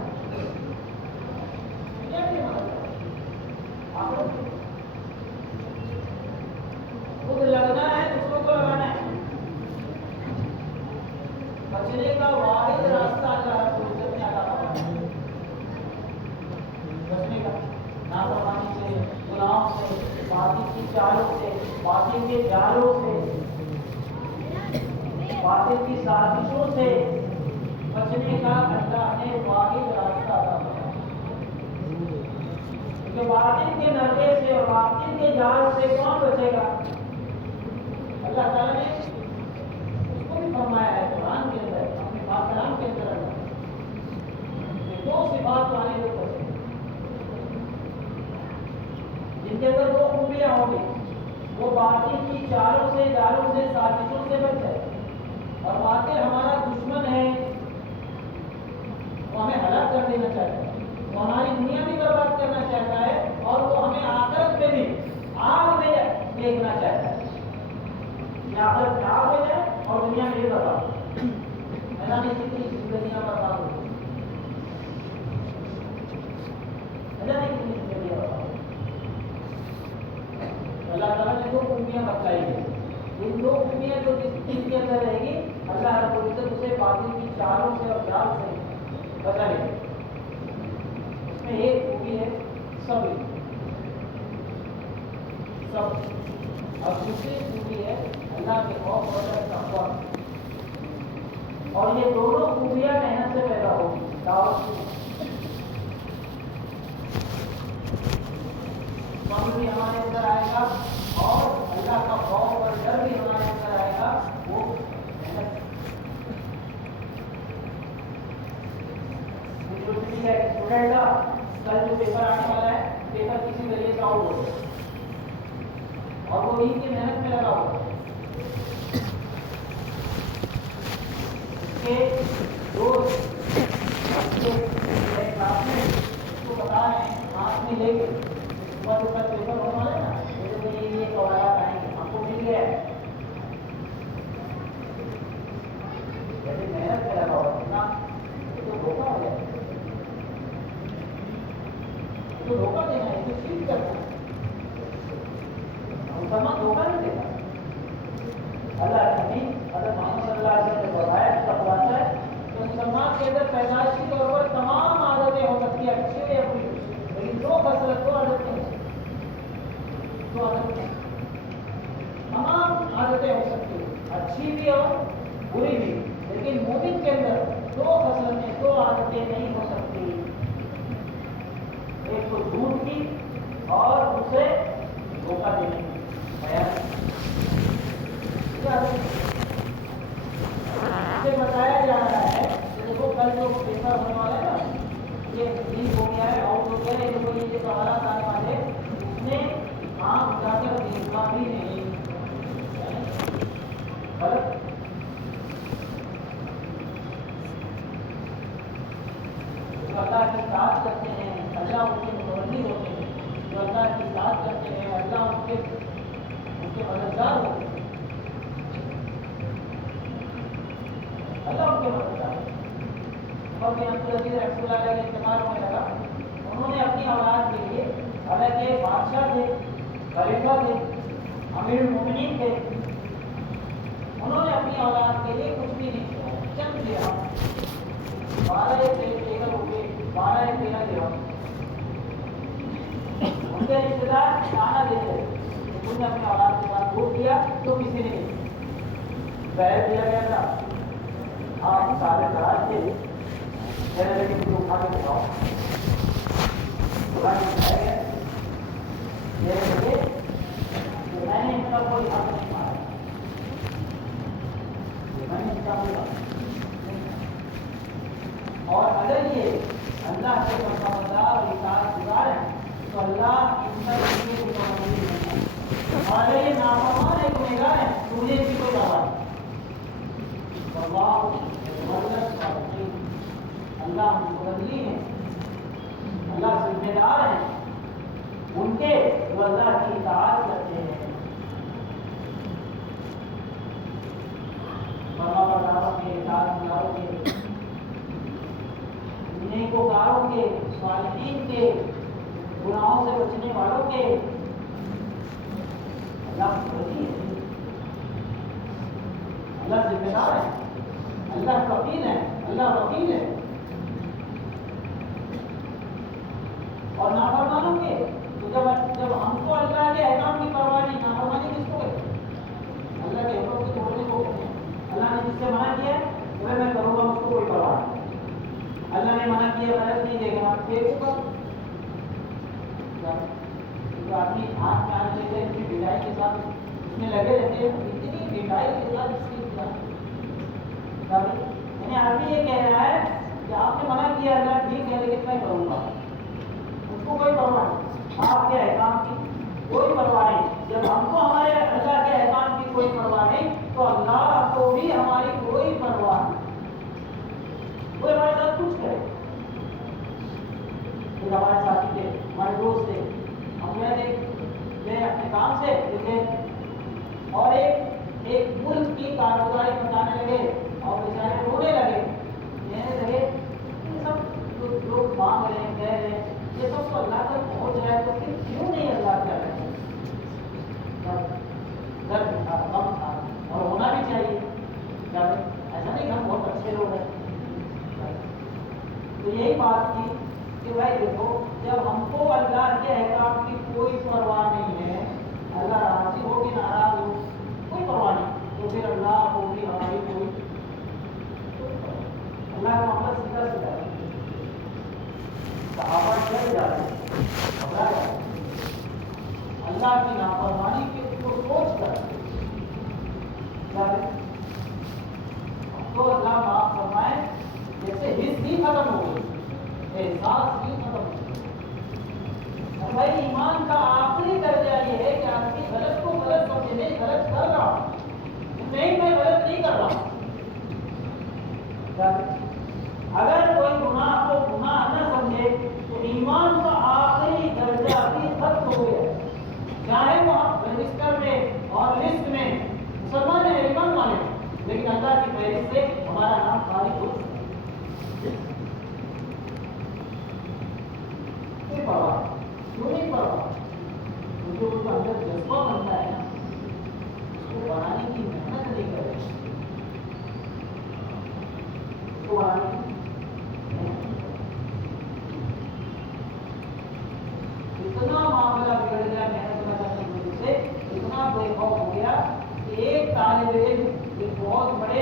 دنیا کی مدد آخرت خود لگنا ہے دوسروں کو لگانا ہے. بچنے کا واحد راستہ اللہ رب العزت نے عطا فرمایا ہے بچنے کا نافرمانی سے گناہوں سے باطل کی چالوں سے باطل کے جالوں سے باطل کی سازشوں سے بچنے کا اللہ نے واحد راستہ عطا فرمایا. کیونکہ باطل کے نرغے سے اور باطل کے جال سے کون بچے گا؟ اللہ تعالیٰ نے اس کو بھی فرمایا ہے قرآن کے اندر اپنے پاک کلام کے اندر دو صفات والے لوگ بچے جن کے اندر دو خوبیاں ہوں گی وہ باطل کی چالوں سے جالوں سے سازشوں سے بچ جائے اور باطل ہمارا دشمن ہے وہ ہمیں ہلاک کر دینا چاہتا ہے وہ ہماری دنیا بھی برباد کرنا چاہتا ہے اور وہ ہمیں آخرت میں بھی آگ میں دیکھنا چاہتا ہے کہ آخرت میں آگ میں جائے اور دنیا میں بھی برباد میدان کتنی زندگیاں برباد ہو اللہ تعالیٰ نے دو خوبیاں بتلائی ہیں ان دو خوبیاں جو جس کے اندر رہے گی اللہ رب العزت اسے باطل کی چالوں سے اور جال سے بچا لے گا. اس میں ایک خوبی ہے صبر اور دوسری خوبی ہے اللہ کے خوف اور تقویٰ. اور یہ دونوں خوبیاں محنت سے پیدا ہوگی دعوت کی بھی ہمارے اندر آئے گا اور اللہ کا خوف اور ڈر بھی ہمارے اندر آئے گا. وہ اسٹوڈنٹ کا کل جو پیپر آنے والا ہے پیپر کسی ذریعے سے آؤٹ ہو اور وہ ان کی محنت میں لگا ہوا اس کو بتا رہے ہیں ہاتھ میں لے کے پیپر ہونے والا ہے نا یہ سوالات آئیں گے ہم کو مل گیا ہے جیسے محنت میں لگا ہوا اتنا تو دھوکہ ہو جائے تو دھوکہ دینا ہے تو چیز کرنا مسلمان دھوکہ نہیں دیتا. اللہ نبی حضرت محمد صلی اللہ علیہ وسلم نے بتایا اس کا خلاصہ ہے کہ مسلمان کے اندر پیدائشی طور پر تمام عادتیں ہو سکتی ہیں اچھی یا بری لیکن دو خصلت دو عادتیں تمام عادتیں ہو سکتی ہیں اچھی بھی اور بری بھی لیکن مومن کے اندر دو خصلتیں دو عادتیں نہیں ہو سکتی. ایک تو جھوٹ کی اور دوسرے دھوکہ دینے کی. بتایا جا رہا ہے کہ دیکھو کل جو پیپر ہونے والا ہے نا یہ لیک ہو گیا ہے آؤٹ ہو گیا ہے یہ سوالات آنے والے اس نے آنکھ جا کر دیکھا بھی نہیں غلط. جو اللہ کی اطاعت کرتے ہیں اللہ ان کے متولی ہوتے ہیں جو اللہ کی اطاعت کرتے ہیں اللہ ان کے مددگار ہوتے ہیں اللہ ان کے مددگار. اور رحمۃ اللہ علیہ کے استعمال ہونے لگا انہوں نے اپنی اولاد کے لیے حالانکہ بادشاہ تھے خلیفہ تھے امیر المومنین تھے انہوں نے اپنی اولاد کے لیے کچھ بھی نہیں کیا چند دیا 12 یا 13 روپے 12 یا 13 درہم ان کے رشتے دار کھانا دیتے انہوں نے اپنی اولاد کے ساتھ دودھ دیا تو کسی نے نہیں زہر دیا گیا تھا آپ سارے خراج کے لیے لیکن مجھے اٹھا کے دکھاؤ میں نے ان کا کوئی حق نہیں مارا ایسا ہوگا. اور اگر یہ اللہ کے فرمانبردار اور اطاعت گزار ہیں تو اللہ ان پر چیزوں کی پابندی نہیں ہے. اور اگر یہ نافرمان ہے گنہگار ہیں تو انہیں بھی کوئی پرواہ نہیں. اللہ متولی ہیں, اللہ ذمہ دار ہیں ان کے جو اللہ کی اطاعت کرتے ہیں. فرمانبرداروں کے, اطاعت گزاروں کے, نیکوکاروں کے, صالحین کے, گناہوں سے بچنے والوں کے اللہ متولی ہے. اللہ ذمہ دار ہے, اللہ کفیل ہے, اللہ وکیل ہے. اور نافرمانوں کے تو جب ہم کو اللہ کے احکام کی پرواہ نہیں, نافرمانی کس کو کہتے ہیں؟ اللہ کے حکم کو توڑنے کو کہتے ہیں. اللہ نے جس سے منع کیا ہے وہ میں کروں گا, اس کو کوئی پرواہ نہیں. اللہ نے منع کیا غلط نہیں دیکھنا, پھر کو آدمی ہاتھ میں آنے لیتے ہیں اتنی بھٹائی کے ساتھ اس میں لگے رہتے ہیں, اتنی بھٹائی کے ساتھ اس کی یعنی آدمی یہ کہہ رہا ہے کہ آپ نے منع کیا اللہ ٹھیک ہے لیکن میں کروں گا, اس کو کوئی پرواہ نہیں. آپ کے احکام کی کوئی پرواہ نہیں. جب ہم کو ہمارے اللہ کے احکام کی کوئی پرواہ نہیں تو اللہ کو بھی ہماری کوئی پرواہ نہیں. وہ ہمارے ساتھ کچھ کرے. ہمارے ساتھی تھے, ہمارے دوست تھے, ہم گئے اپنے کام سے دیکھے اور ایک ملک کی کارگزاری بتانے لگے اور بیچارے رونے لگے. کہنے لگے یہ سب جو لوگ مانگ رہے ہیں, کہہ رہے ہیں, یہ سب تو اللہ تک پہنچ جائے تو پھر کیوں نہیں اللہ کر رہے ہیں. درد تھا, غم تھا, اور ہونا بھی چاہیے. ایسا نہیں کہ ہم بہت اچھے لوگ ہیں. تو یہی بات تھی کہ بھائی دیکھو, جب ہم کو اللہ کے احکام کی کوئی پرواہ نہیں ہے, اللہ راضی ہو کہ ناراض ہو کوئی پرواہ نہیں, تو پھر اللہ کو بھی ہماری کوئی اللہ کا معاملہ سیدھا سیدھا ہے. صحابہ ڈر جاتے ہیں, گھبرا جاتے ہیں اللہ کی نافرمانی کو سوچ کر. تو اللہ معاف فرمائے, جیسے حس ہی ختم ہو گئی, احساس ہی ختم ہو گئی. اور بھائی ایمان کا آخری درجہ یہ ہے کہ آدمی غلط کو غلط سمجھے, نہیں غلط کر رہا ہوں, نہیں میں غلط نہیں کر رہا ہوں. اگر کوئی گناہ کو گناہ نہ سمجھے تو ایمان کا آخری درجہ بھی ختم ہو گیا. چاہے وہ رجسٹر میں اور لسٹ میں مسلمان ہیں, ایمان والے ہیں, لیکن اللہ کی فہرست سے ہمارا نام خارج ہو چکا ہے. کوئی پرواہ کیوں نہیں پرواہ, کیونکہ ان کا اندر جذبہ بنتا ہے نا, اس کو بنانے کی محنت نہیں کر رہے, اس کو بنانے کی اتنا معاملہ بگڑ گیا محنت کرنے کی وجہ سے, اتنا بے خوف ہو گیا کہ ایک طالب علم ایک بہت بڑے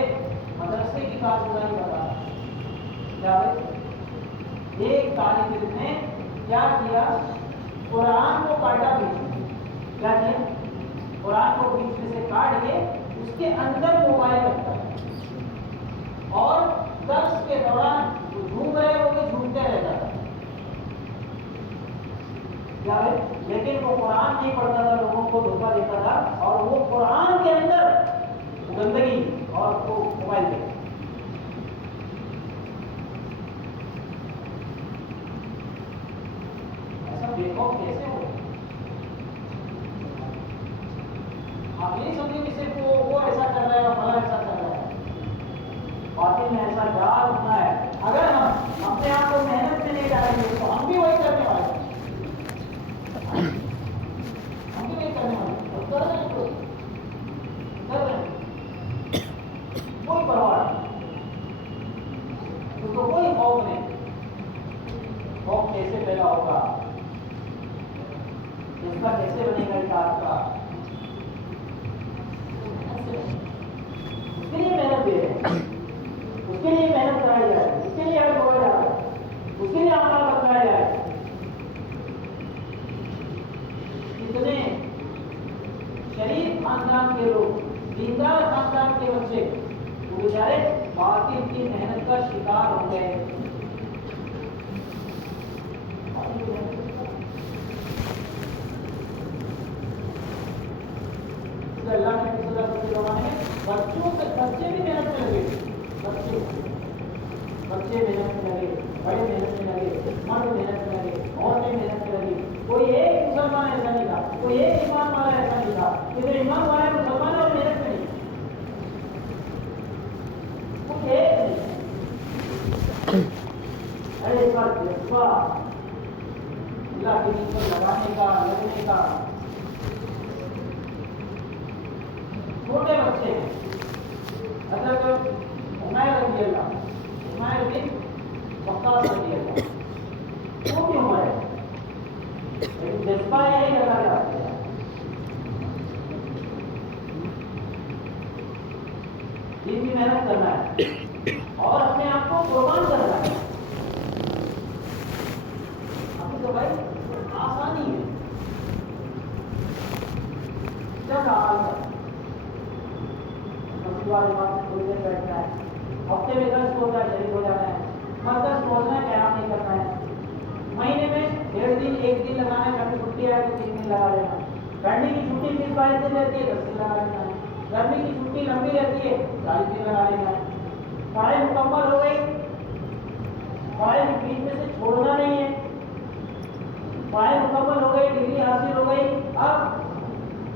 مدرسے کی کارگزاری کر رہا ہے. ایک طالب علم نے کیا کیا, قرآن کو کاٹا بیچ میں. کیا کیا, قرآن کو بیچ میں سے کاٹ کے اس کے اندر موبائل رکھتا ہے اور درس کے دوران جو جھوم رہے ہو کے جھومتے رہتا تھا. لیکن وہ قرآن نہیں پڑھتا تھا, لوگوں کو دھوکہ دیتا تھا, اور وہ قرآن کے اندر گندگی اور وہ موبائل دیکھتا. ایسا بے خوف کیسے ہو؟ آپ نہیں سمجھیں کہ صرف وہ ایسا کر رہا ہے اور بھلا ایسا کر رہا ہے. باطن میں ایسا جال ہونا ہے. اگر ہم اپنے آپ کو محنت میں نہیں ڈالیں گے تو ہم بھی وہی کرنے والے ہیں. ہم بھی نہیں کرنے والے, اور کر رہے ہیں کوئی پرواہ نہیں, اس کو کوئی خوف نہیں. خوف کیسے پیدا ہوگا, اس کا کیسے بنے گا اطاعت کا, اس کے لیے محنت دے رہے ہیں, اس کے لیے محنت کرائی جائے, اس کے لیے ہر جا رہا ہے, اس کے لیے عمل بتایا جائے. اتنے شریف خاندان کے لوگ, دیندار خاندان کے بچے بیچارے باطل کی محنت کا شکار ہو گئے. اللہ نے زمانے میں بچے بھی محنت میں لگے. بچے محنت میں لگے, بڑے محنت میں لگے, مرد محنت میں لگے, عورتیں محنت میں لگی. کوئی ایک مسلمان ایسا نہیں تھا, کوئی ایک ایمان والا ایسا نہیں تھا کہ جو ایمان والا مسلمان اور محنت میں نہیں. کچھ ایک نہیں. ارے اس بار جذبہ اللہ کے دین پر لگانے کا, لگنے کا. چھوٹے بچے ہیں حضرت عمیر رضی اللہ, عمیر بن وقاص رضی اللہ, چھوٹی عمر ہے لیکن جذبہ یہی لگا رہتا ہے. دین کی محنت کرنا ہے اور اپنے آپ کو قربان کرنا ہے. ابھی تو بھائی آسانی ہے, چل رہا ہے والے بات سے تھوڑی دیر بیٹھنا ہے, ہفتے میں 10 ہوتا ہے شریک ہو جانا ہے, مرکز پہنچنا ہے, قیام نہیں کرنا ہے, مہینے میں 1.5 دن 1 دن لگانا ہے, کبھی چھٹی ہے تو 3 دن لگا لینا. ٹھنڈی کی چھٹی 20-22 دن رہتی ہے, 10 دن لگا لینا ہے. گرمی کی چھٹی لمبی رہتی ہے, 40 دن لگا لینا ہے. پڑھائی مکمل ہو گئی, پڑھائی بیچ میں سے چھوڑنا نہیں ہے. پڑھائی مکمل ہو گئی, ڈگری حاصل ہو گئی, اب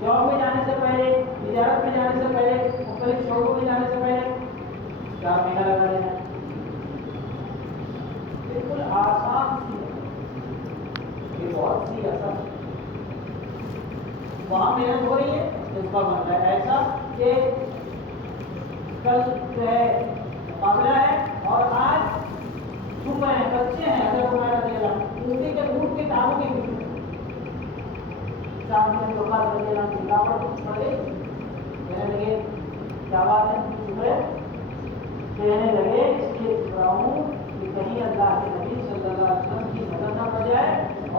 جاب میں جانے سے پہلے, تجارت میں جانے سے پہلے, مختلف شعبوں میں جانے سے پہلے 4 مہینہ لگا لینا ہے. بالکل آسان سی ہے, یہ بہت سی اثر وہاں محنت ہو رہی ہے, جذبہ بن رہا ہے ایسا کہ کل جو ہے مقابلہ ہے اور آج چھپے ہیں, بچے ہیں, اگر ہمارا دے رہا اونٹی کے دودھ کی تابوں کی سامنے لوکا دے رہا کتابوں پڑھے کہنے لگے کیا بات ہے, شکر کہنے لگے اس لیے سن رہا ہوں کہ کہیں اللہ کے نبی صلی اللہ علیہ وسلم کی نظر نہ پڑ جائے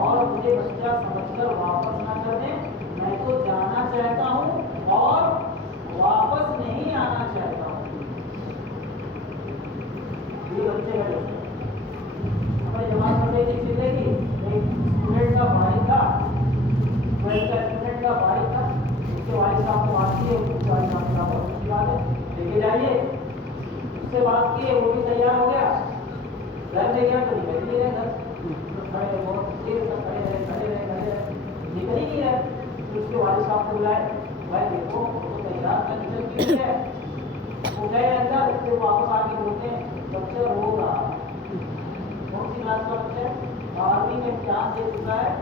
اور مجھے بچہ سمجھ کر واپس نہ کر دیں. میں تو جانا چاہتا ہوں اور واپس نہیں آنا چاہتا ہوں. یہ بچے کا ہماری جماعت میں ایک چیزیں کی, ایک اسٹوڈنٹ کا بھائی تھا, 12 کا اسٹوڈنٹ کا بھائی تھا, اس کے والد صاحب کو بات کی, اس کے والد صاحب کا بہت اچھی بات ہے, لے کے جائیے. اس سے بات کی, وہ بھی تیار ہو گیا, گھر لے گیا تو نکل نہیں رہے, گھر کھڑے رہے, بہت دیر تک کھڑے رہے, نکل ہی نہیں رہے. پھر اس کے والد صاحب کو بلائے, بھائی دیکھو وہ تو تیار کا نکل کی ہے. وہ گئے اندر, پھر واپس آ کے بولتے ہیں بچہ رو رہا. کون سی کلاس کا بچہ ہے, 12ویں میں امتحان دے چکا ہے,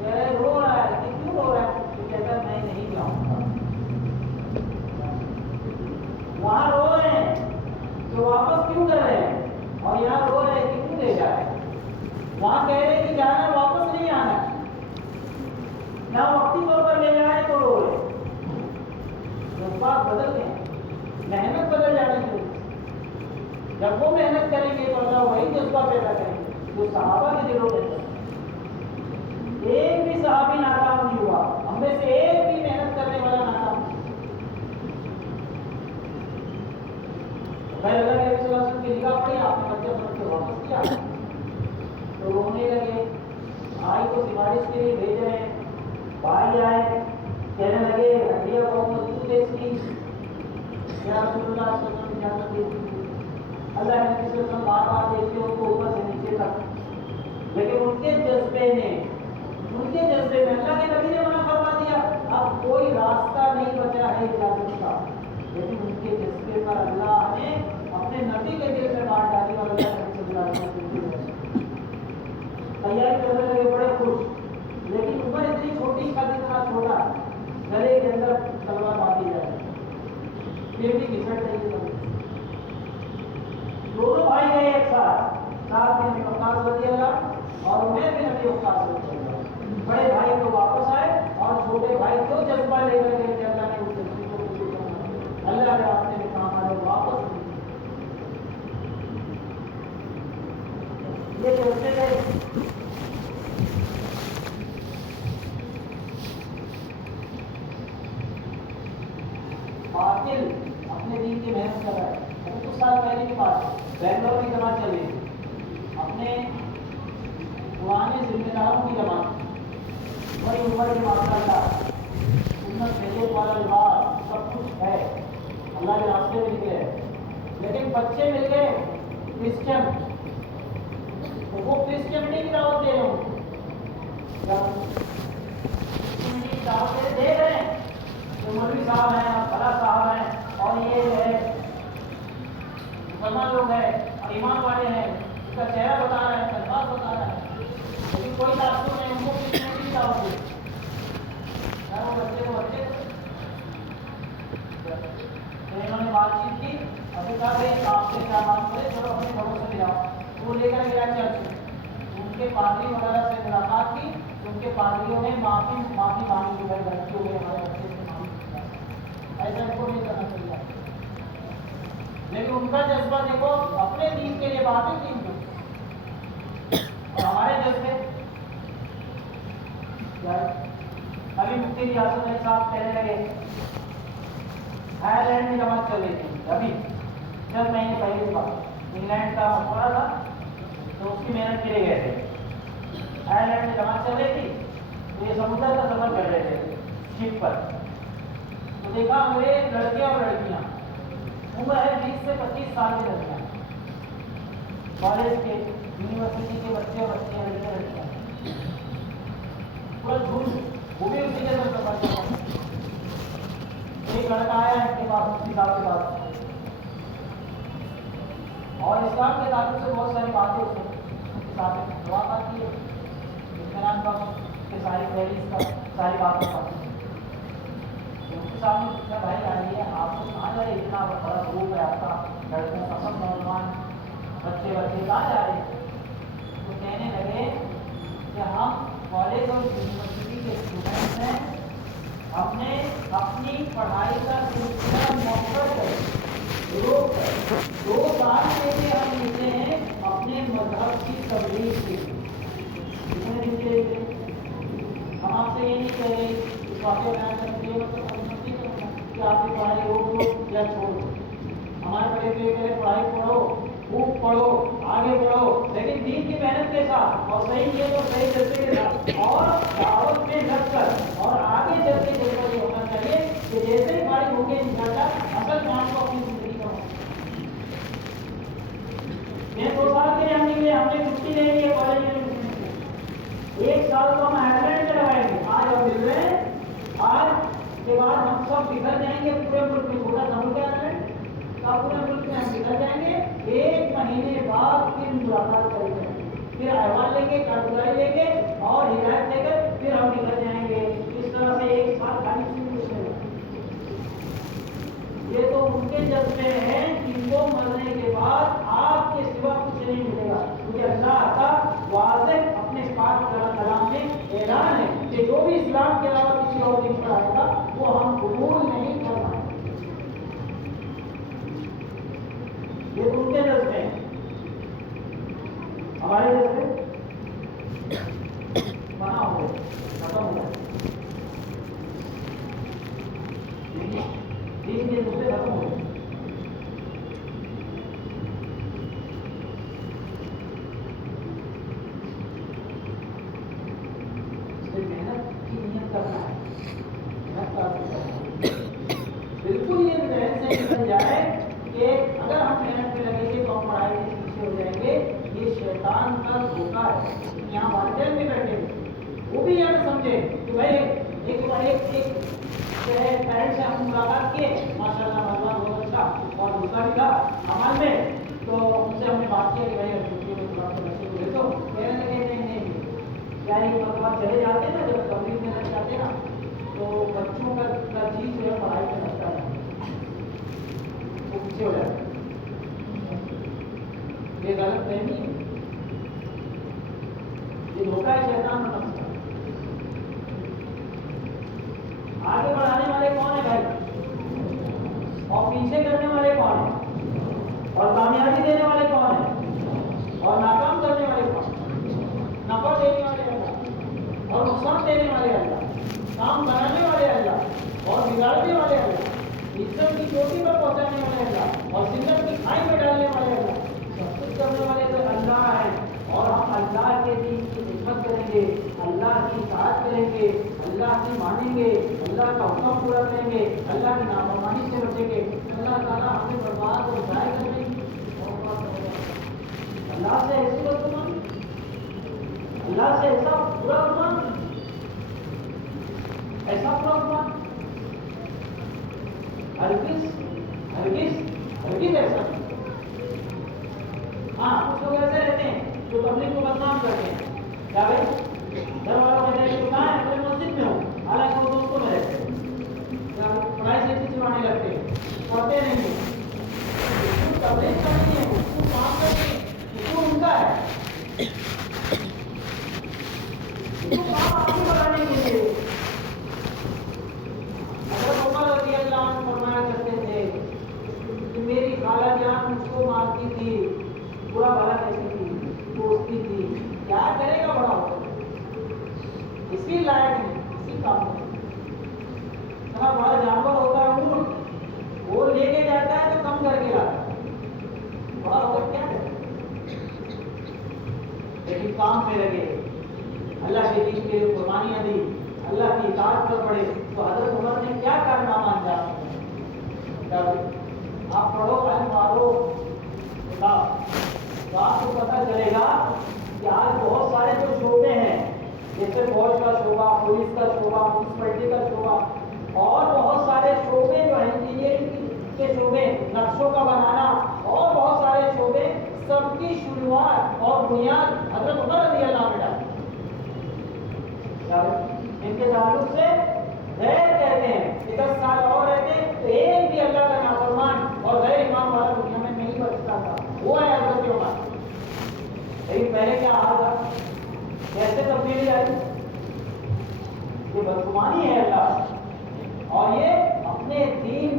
کہہ رہے رو رہا ہے. کہ کیوں رو رہا ہے؟ تو کہتا ہے میں نہیں جاؤں گا. وہاں رو رہے ہیں تو واپس کیوں کر رہے ہیں, اور یہاں رو رہے ہیں کہ کیوں لے جا رہے ہیں. وہاں کہہ رہے کہ جانا ہے, واپس نہیں آنا. یہاں وقتی طور پر لے جائے تو رو رہے. جذبات بدل گئے, محنت بدل جانے کی. جب وہ محنت کریں گے تو اللہ وہی جذبہ پیدا کریں گے جو صحابہ کے دلوں میں تھا. ایک بھی صحابی ناکام نہیں ہوا, ہم میں سے ایک بھی محنت کرنے والا ناکام نہیں. اللہ کے نبی صلی اللہ علیہ وسلم کی نگاہ پڑی, آپ نے بچہ سمجھ کے واپس کیا تو رونے لگے. بھائی کو سفارش کے لیے بھیج رہے ہیں, بھائی آئے, کہنے لگے ہڈیاں بہت مضبوط ہے اس کی, یا رسول اللہ صلی اللہ علیہ وسلم اجازت دے دی. اللہ کے نبی صلی اللہ علیہ وسلم بار بار دیکھتے ان کو اوپر سے نیچے تک, لیکن ان کے جذبے میں اللہ کے نبی نے منع فرما دیا, اب کوئی راستہ نہیں بچا ہے اجازت کا, لیکن ان کے جذبے پر اللہ نے اپنے نبی کے دل میں بات ڈالی اور اللہ کے نبی صلی اللہ علیہ وسلم تیاری کرنے لگے, بڑے خوش. لیکن عمر اتنی چھوٹی, قد اتنا چھوٹا, گلے کے اندر تلوار باندھی جائے, پھر بھی گھسٹ نہیں سمجھ. دونوں بھائی گئے ایک ساتھ میں نبی وقاص رضی اللہ اور عمیر بن نبی وقاص رضی اللہ. بڑے بھائی تو واپس آئے اور چھوٹے بھائی جو جذبہ لے کر گئے کہ اللہ نے اس جذبے کو پورا کرنا, اللہ کے راستے میں کام آئے, واپس یہ چلتے گئے. باطل اپنے دین کی محنت کر رہا ہے, کچھ سال پہلے کی بات، بنگلور کی جماعت چل رہی تھی، اپنے پرانے ذمہ داروں کی جماعت، بڑی عمر کے ماشاء اللہ، سنت شریعت والا لباس سب کچھ ہے، اللہ کے راستے میں نکلے، لیکن بچے مل گئے کرسچن، تو وہ کرسچنٹی کی دعوت دے رہے ہوں، دعوت دے رہے ہیں، جو مولوی صاحب ہیں اور بڑا صاحب ہیں اور یہ ہے مسلمان لوگ ہیں اور ایمان والے ہیں، اس کا چہرہ بتا رہا ہے، الفاظ بتا رہا ہے، لیکن کوئی تعصب نہیں، ان کو کرسچنٹی کی دعوت دے، وہ بچے کو بچے انہوں نے بات چیت کی، ابھی کہا بھائی آپ سے کیا بات کرے، چلو اپنے گھروں سے لے جاؤ، وہ لے کر گیا چرچ میں، ان کے پادری وغیرہ سے ملاقات کی، ان کے پادریوں نے معافی مانگی کہ بھائی غلطی ہو گئی ہمارے بچے سے، معافی، ایسا ان کو نہیں کرنا چاہیے، لیکن ان کا جذبہ دیکھو، اپنے دین کے لیے باتیں کی ان اور ہمارے جذبے ابھی مفتی ریاست علی صاحب کہنے لگے، آئرلینڈ میں جماعت چل رہی تھی ابھی چند مہینے پہلے کی بات، انگلینڈ کا مشورہ تھا تو اس کی محنت کے لیے گئے تھے، آئرلینڈ میں جماعت چل رہی تھی، تو یہ سمندر کا سفر کر رہے تھے شپ پر، تو دیکھا انگریز لڑکے اور لڑکیاں، عمر ہے 20 سے 25 سال کے درمیان، کالج کے یونیورسٹی کے بچے اور بچیاں، لڑکیاں، پورا جھوٹ، وہ بھی اسی کے ساتھ سفر کر رہے ہیں، ایک لڑکا آیا ان کے پاس مفتی صاحب کے پاس، اور اسلام کے تعلق سے بہت ساری باتیں اس کے ساتھ دعا کرتی ہے، اطمینان کا کہ ساری فہرست کا ساری باتیں کرتی ہیں، مفتی صاحب نے پوچھا بھائی آئیے آپ کو کہاں جا رہے، اتنا بڑا گروپ ہے آپ کا، لڑکوں کا سب نوجوان بچے کہاں جا رہے ہیں، تو کہنے لگے کہ ہم کالج اور یونیورسٹی کے اسٹوڈنٹس ہیں، ہم نے اپنی پڑھائی کا سلسلہ مؤخر ہے، 2 سال کے لیے ہم نکلے ہیں اپنے مذہب کی تبلیغ کے لیے، کتنے دن کے لیے، ہم آپ سے یہ نہیں کہہ رہے اس واقعہ بیان کرنے کے لیے کہ آپ کی پڑھائی روک دو یا چھوڑ دو، ہمارے پہلے تو یہ کہہ رہے پڑھائی پڑھو، خوب پڑھو، آگے بڑھو، لیکن دین کی محنت کے ساتھ اور صحیح نیت اور صحیح جذبے کے ساتھ اور دعوت میں لگ کر، اور آگے چل کے جذبہ یہ ہونا چاہیے کہ جیسے ہی فارغ ہو کے انشاءاللہ اصل کام کو اپنی زندگی کا میں 2 سال کے لیے ہم نکلے، ہم نے چھٹی لے لی ہے کالج میں، 1 سال تو ہم آئرلینڈ میں لگائیں گے، آج ہم مل رہے ہیں، آج کے بعد ہم سب بکھر جائیں گے پورے ملک میں، چھوٹا سا ملک ہے آئرلینڈ، پورے ملک میں ہم بکھر جائیں گے، 1 مہینے بعد پھر ملاقات کریں گے، پھر احوال لیں گے، کارگزاری لیں گے اور ہدایت دے کر پھر ہم نکل جائیں گے، اس طرح سے 1 سال کھانے سے کچھ نہیں ہوگا، یہ تو ان کے جذبے ہیں جن کو مرنے کے بعد آپ کے سوا کچھ نہیں ملے گا، کیونکہ اللہ کا واضح اپنے پاک کلام میں اعلان ہے کہ جو بھی اسلام کے علاوہ کسی اور دین پر آئے گا وہ ہم قبول نہیں کرنا، یہ ان کے جذبے ہیں، ہمارے جذبے بنا ہو گئے، ختم ہو گئے، دین کے جذبے ختم ہو گئے، محنت کی نیت کرنا ہے، محنت کرنا ہے، بالکل یہ ذہن سے نکل جائے کہ اگر ہم محنت میں لگیں گے تو ہم پڑھائی سے پیچھے ہو جائیں گے، یہ شیطان کا دھوکہ ہے، یہاں والدین بھی بیٹھے وہ بھی یہ سمجھے کہ بھائی ایک پیرنٹ سے ہم ملاقات کیے، ماشاء اللہ بھگوان بہت اچھا اور دوسرا بھی تھا عمل میں، تو ان سے ہم نے بات کیا کہ بھائی چھٹیوں میں تھوڑا سا بچے کو لے دو، کہنے لگے نہیں، کیا یہ مطلب چلے جاتے ہیں نا، جب تبلیغ میں لگ جاتے ہیں نا تو بچوں کا جی جو ہے پڑھائی میں لگتا ہے، وہ پیچھے ہو جاتا ہے، یہ غلط فہمی ہے، یہ دھوکہ ہے شیطان کا نفس کا۔ آگے بڑھانے والے کون ہیں بھائی، اور پیچھے کرنے والے کون ہیں، اور کامیابی دینے والے کون ہیں، اور ناکام کرنے والے کون ہیں، نفع دینے والے اللہ اور نقصان دینے والے اللہ، کام بنانے والے اللہ اور بگاڑنے والے اللہ، عزت کی چوٹی پر پہنچانے والے اللہ، اور سنت کی کھائی میں ڈالنے والے اللہ، سب کچھ کرنے والے تو اللہ ہیں، اور ہم اللہ کے دین کی خدمت کریں گے، اللہ کی اطاعت کریں گے، اللہ کی مانیں گے، اللہ کا حکم پورا کریں گے، اللہ کی نافرمانی سے بچیں گے، اللہ تعالیٰ ہمیں برباد اور ضائع کرنے کی اللہ سے ایسی بدگمانی، اللہ سے ایسا برا گمان، ایسا برا گمان، ہرگز ہرگز ہرگز ایسا نہیں۔ ہاں کچھ لوگ ایسے رہتے ہیں جو تبلیغ کو بدنام کرتے ہیں، کیا بھائی گھر والوں کہتے ہیں کہ کہاں ہے، میں مسجد میں ہوں، حالانکہ وہ دوستوں میں رہتے ہیں، کیا پڑھائی سے چڑھانے لگتے ہیں، پڑھتے نہیں ہیں، تبلیغ کرنی ہے، اس کو کام کرنی ہے، اس کو ان کا ہے، اس کو کام آگے بڑھانے کے لیے۔ حضرت عمر رضی اللہ عنہ فرمایا کرتے تھے کہ میری خالہ جان مجھ کو مارتی تھی، برا بھلا کیسی تھی، دوستی تھی، کیا کرے گا بڑا ہو اسی لائق نہیں، اسی کام میں اتنا بڑا جانور ہوتا ہے اونٹ، وہ لے کے جاتا ہے تو کم کر کے لاتا ہے، بڑا ہو کر کیا کرے، لیکن کام میں لگے، اللہ کے دین کے لیے قربانیاں دی، اللہ کی اطاعت پر پڑے، تو حضرت عمر نے کیا کارنامہ انجام دیا؟ آپ پڑھو المارو کتاب تو آپ کو پتہ چلے گا کہ آج بہت سارے جو شعبے ہیں، جیسے فوج کا شعبہ، پولیس کا شعبہ، میونسپلٹی کا شعبہ، اور بہت سارے شعبے جو ہیں انجینئرنگ کے شعبے، نقشوں کا بنانا، اور بہت سارے شعبے، سب کی شروعات اور بنیاد حضرت عمر رضی اللہ عنہ ڈالی۔ ان کے تعلق سے غیر کہتے ہیں کہ 10 سال اور رہتے تو ایک بھی اللہ کا نافرمان اور غیر ایمان والا دنیا میں نہیں بچتا تھا، وہ ہے حضرت عمر۔ لیکن پہلے کیا حال تھا، کیسے تبدیلی آئی؟ یہ بدگمانی ہے اللہ، اور یہ اپنے دین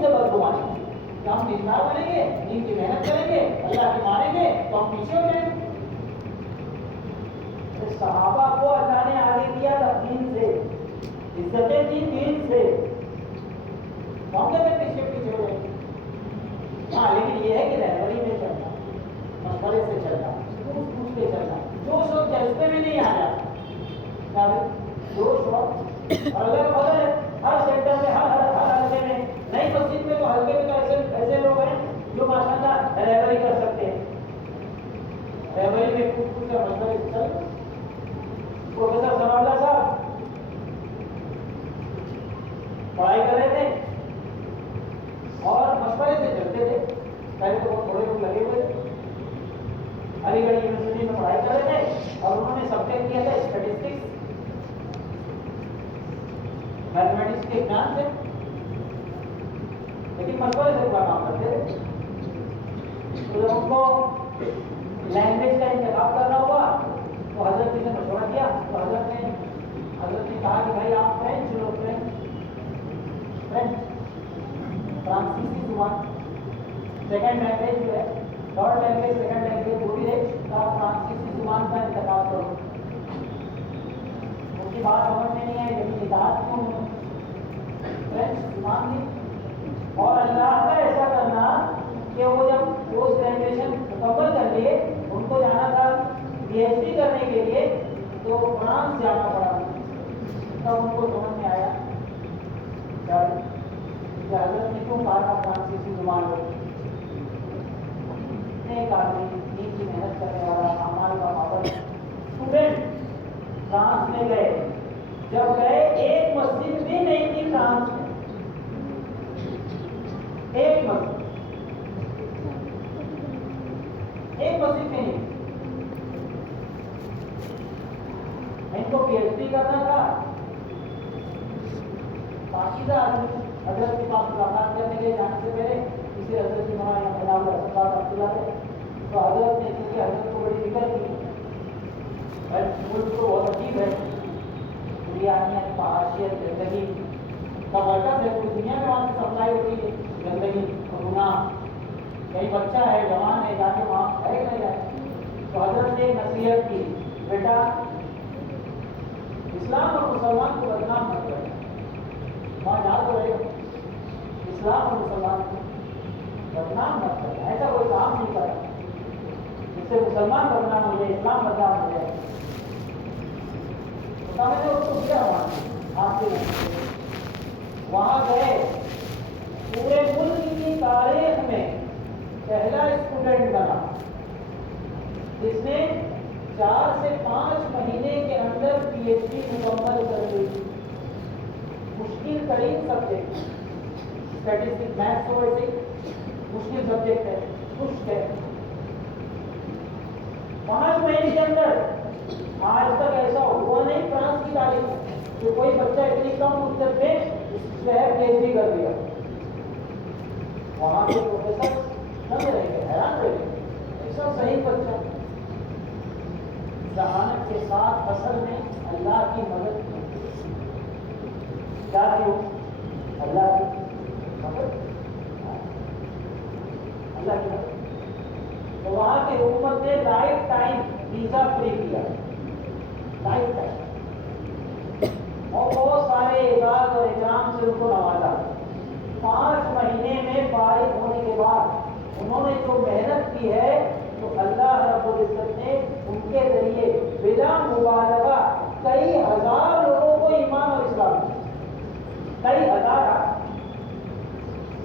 سے بدگمانی ہے کہ ہم دیندار بنیں گے، دین کی محنت کریں گے، اللہ کی مانیں گے تو ہم پیچھے ہو جائیں گے۔ صحابہ کو اللہ نے آگے کیا تھا دین سے، عزتیں دی دین سے، ہم کہتے پیچھے ہو جائیں گے۔ ہاں لیکن یہ ہے کہ رہبری میں چلنا، مشورے سے چلنا، پوچھ کے چلنا، جوش اور جذبے میں نہیں آ جانا، جوش اور الگ ہر سیکٹر میں، ہر حلقے میں، نئی مسجد میں تو حلقے میں تو ایسے لوگ ہیں جو ماشاءاللہ رہبری کر سکتے ہیں، رہبری میں پوچھ کر مشورے سے چل۔ پروفیسر ثناء اللہ صاحب پڑھائی کر رہے تھے اور مشورے سے چلتے تھے، پہلے تو بہت تھوڑے لوگ لگے ہوئے تھے، علی گڑھ یونیورسٹی میں پڑھائی کر رہے تھے اور انہوں نے سبجیکٹ کیا تھا اسٹیٹسٹکس، میتھمیٹکس کے ایگزام سے، لیکن مشورے سے پورا کام کرتے تھے۔ تو جب ان کو لینگویج کا انتخاب کرنا ہوا تو حضرت جی سے مشورہ کیا، تو حضرت نے کہا کہ بھائی آپ فرینچ لو، فرانسیسی زبان سیکنڈ لینگویج جو ہے، تھرڈ لینگویج سیکنڈ لینگویج وہ بھی ہے، تو آپ فرانسیسی زبان کا انتخاب کرو۔ ان کی بات سمجھ میں نہیں آئی، لیکن اطاعت کیوں فرینچ زبان دی، اور اللہ کا ایسا کرنا کہ وہ جب پوسٹ گریجویشن مکمل کر لیے، ان کو جانا تھا پی ایچ ڈی کرنے کے لیے، تو فرانس جانا پڑا، تب ان کو سمجھ میں آیا کہ حضرت نے کیوں کہا تھا فرانسیسی زبان ہو۔ ایک آدمی دین کی محنت کرنے والا، اعمال کا پابند اسٹوڈنٹ فرانس میں گئے، جب گئے ایک مسجد بھی نہیں تھی فرانس میں، ایک مسجد میں نہیں، ان کو پی ایچ ڈی کرنا تھا، پاکیزہ آدمی حضرت کے پاس ملاقات کرنے کے جانے سے پہلے کسی حضرت کی مولانا فیض رسول اللہ، تو حضرت نے کسی حضرت کو بڑی فکر کی، ملک تو بہت عجیب ہے، بریانی، فحاشیت، گندگی کا مرکز ہے، پوری دنیا میں وہاں سے سپلائی ہوتی ہے گندگی اور گناہ، کہیں بچہ ہے، جوان ہے، جا کے وہاں ہے نہیں جائے۔ تو حضرت نے نصیحت کی، بیٹا اسلام اور مسلمان کو بدنام مت کرنا، وہاں جا تو رہے اسلام اور مسلمان کو کام مت کرنا، ایسا کوئی کام نہیں کرنا جس سے مسلمان بدنام ہو جائے، اسلام بدنام ہو جائے. تو میں نے اس کو کیا آپ کے وہاں گئے. پورے ملک کی تاریخ میں پہلا اسٹوڈنٹ بنا جس نے 4 سے 5 مہینے کے اندر پی ایچ ڈی مکمل کر لی. مشکل ترین سبجیکٹ اسٹیٹسٹکس، میتھس تو ویسے مشکل سبجیکٹ ہے، خشک ہے. 5 مہینے کے اندر آج تک ایسا ہوا نہیں فرانس کی تاریخ کہ کوئی بچہ اتنی کم مدت میں شہر پی ایچ ڈی کر دیا. وہاں کے پروفیسر دنگ رہ گئے، حیران رہ گئے، ایسا صحیح بچہ. ذہانت کے ساتھ اصل میں اللہ کی مدد کی. کیا کیوں؟ اللہ کی مدد، اللہ کی مدد. تو وہاں کی حکومت نے لائف ٹائم ویزا فری کیا، لائف ٹائم، اور بہت سارے اعزاز اور اکرام سے ان کو نوازا. 5 مہینے میں فارغ ہونے کے بعد انہوں نے جو محنت کی ہے تو اللہ رب العزت نے ان کے ذریعے بلا مبالغہ کئی ہزار لوگوں کو ایمان اور اسلام دیا. کئی ہزار،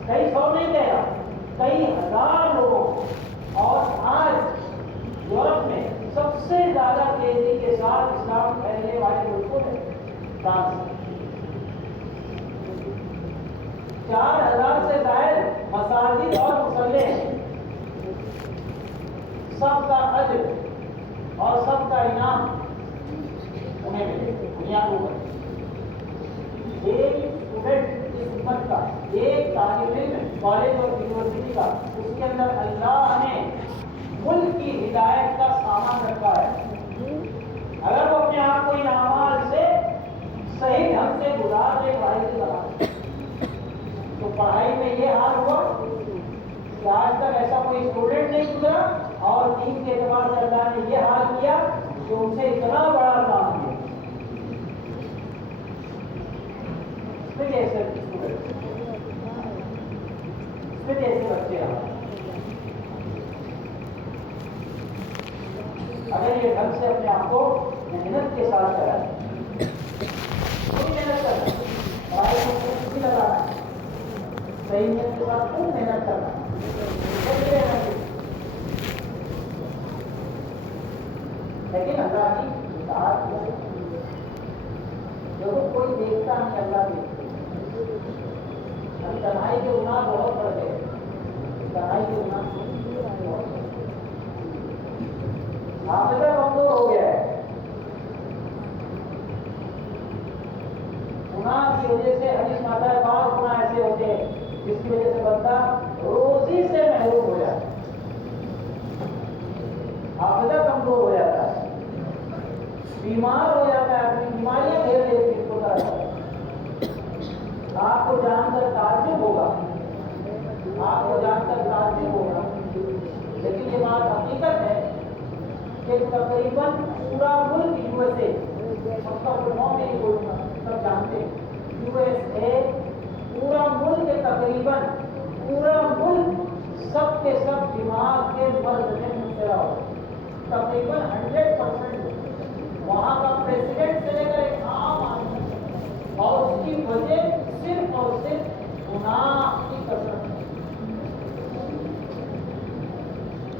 کئی سو نہیں کہہ رہا، کئی ہزار لوگوں. اور آج یورپ میں سب سے زیادہ تیزی کے ساتھ اسلام پھیلنے والے ملکوں میں فرانس. 4000 سے زائد مساجد اور مصلے ہیں. سب کا اجر اور سب کا انعام انہیں ملے دنیا کو. ایک اسٹوڈنٹ اس امت کا، ایک طالب علم کالج اور یونیورسٹی کا، اس کے اندر اللہ نے ملک کی ہدایت کا سامان رکھا ہے. اگر وہ اپنے آپ کو ان اعمال سے صحیح ڈھنگ سے گزار دے پڑھائی سے لگا، تو پڑھائی میں یہ حال ہوا کہ آج تک ایسا کوئی اسٹوڈنٹ نہیں گزرا اور دین کے اعتبار سے اللہ نے یہ حال کیا کہ ان سے اتنا بڑا کام کیا. ایسے بچے اگر یہ ڈھنگ سے اپنے آپ کو محنت کے ساتھ کرائے، کوئی محنت کرنا، پڑھائی کو خوب بھی لگانا، صحیح نیت کے ساتھ خوب محنت کرنا، لیکن اللہ کی اطاعت جو کوئی دیکھتا نہیں، اللہ دیکھتا. تنہائی کے گناہ بہت بڑھ گئے، تنہائی کے گناہ حافظہ کمزور ہو گیا ہے. گناہ کی وجہ سے حدیث میں آتا ہے بعض گناہ ایسے ہوتے ہیں جس کی وجہ سے بندہ روزی سے محروم ہو جاتا ہے. حافظہ کمزور ہو جاتا ہے، بیمار ہو جاتا ہے، اپنی بیماریاں گھیر لیتی ہیں. آپ کو جان کر تعجب ہوگا، آپ کو جان کر تعجب ہوگا، لیکن یہ بات حقیقت ہے کہ تقریباً پورا ملک یو ایس اے، سب کا نام نہیں بولوں گا، سب جانتے ہیں یو ایس اے، پورا ملک تقریباً پورا ملک سب کے سب دماغ کے مرض میں مبتلا ہو. تقریباً 100% وہاں کا پریزیڈنٹ سے لے کر ایک عام آدمی، اور اس کی وجہ صرف اور صرف گناہ کی کثرت ہے.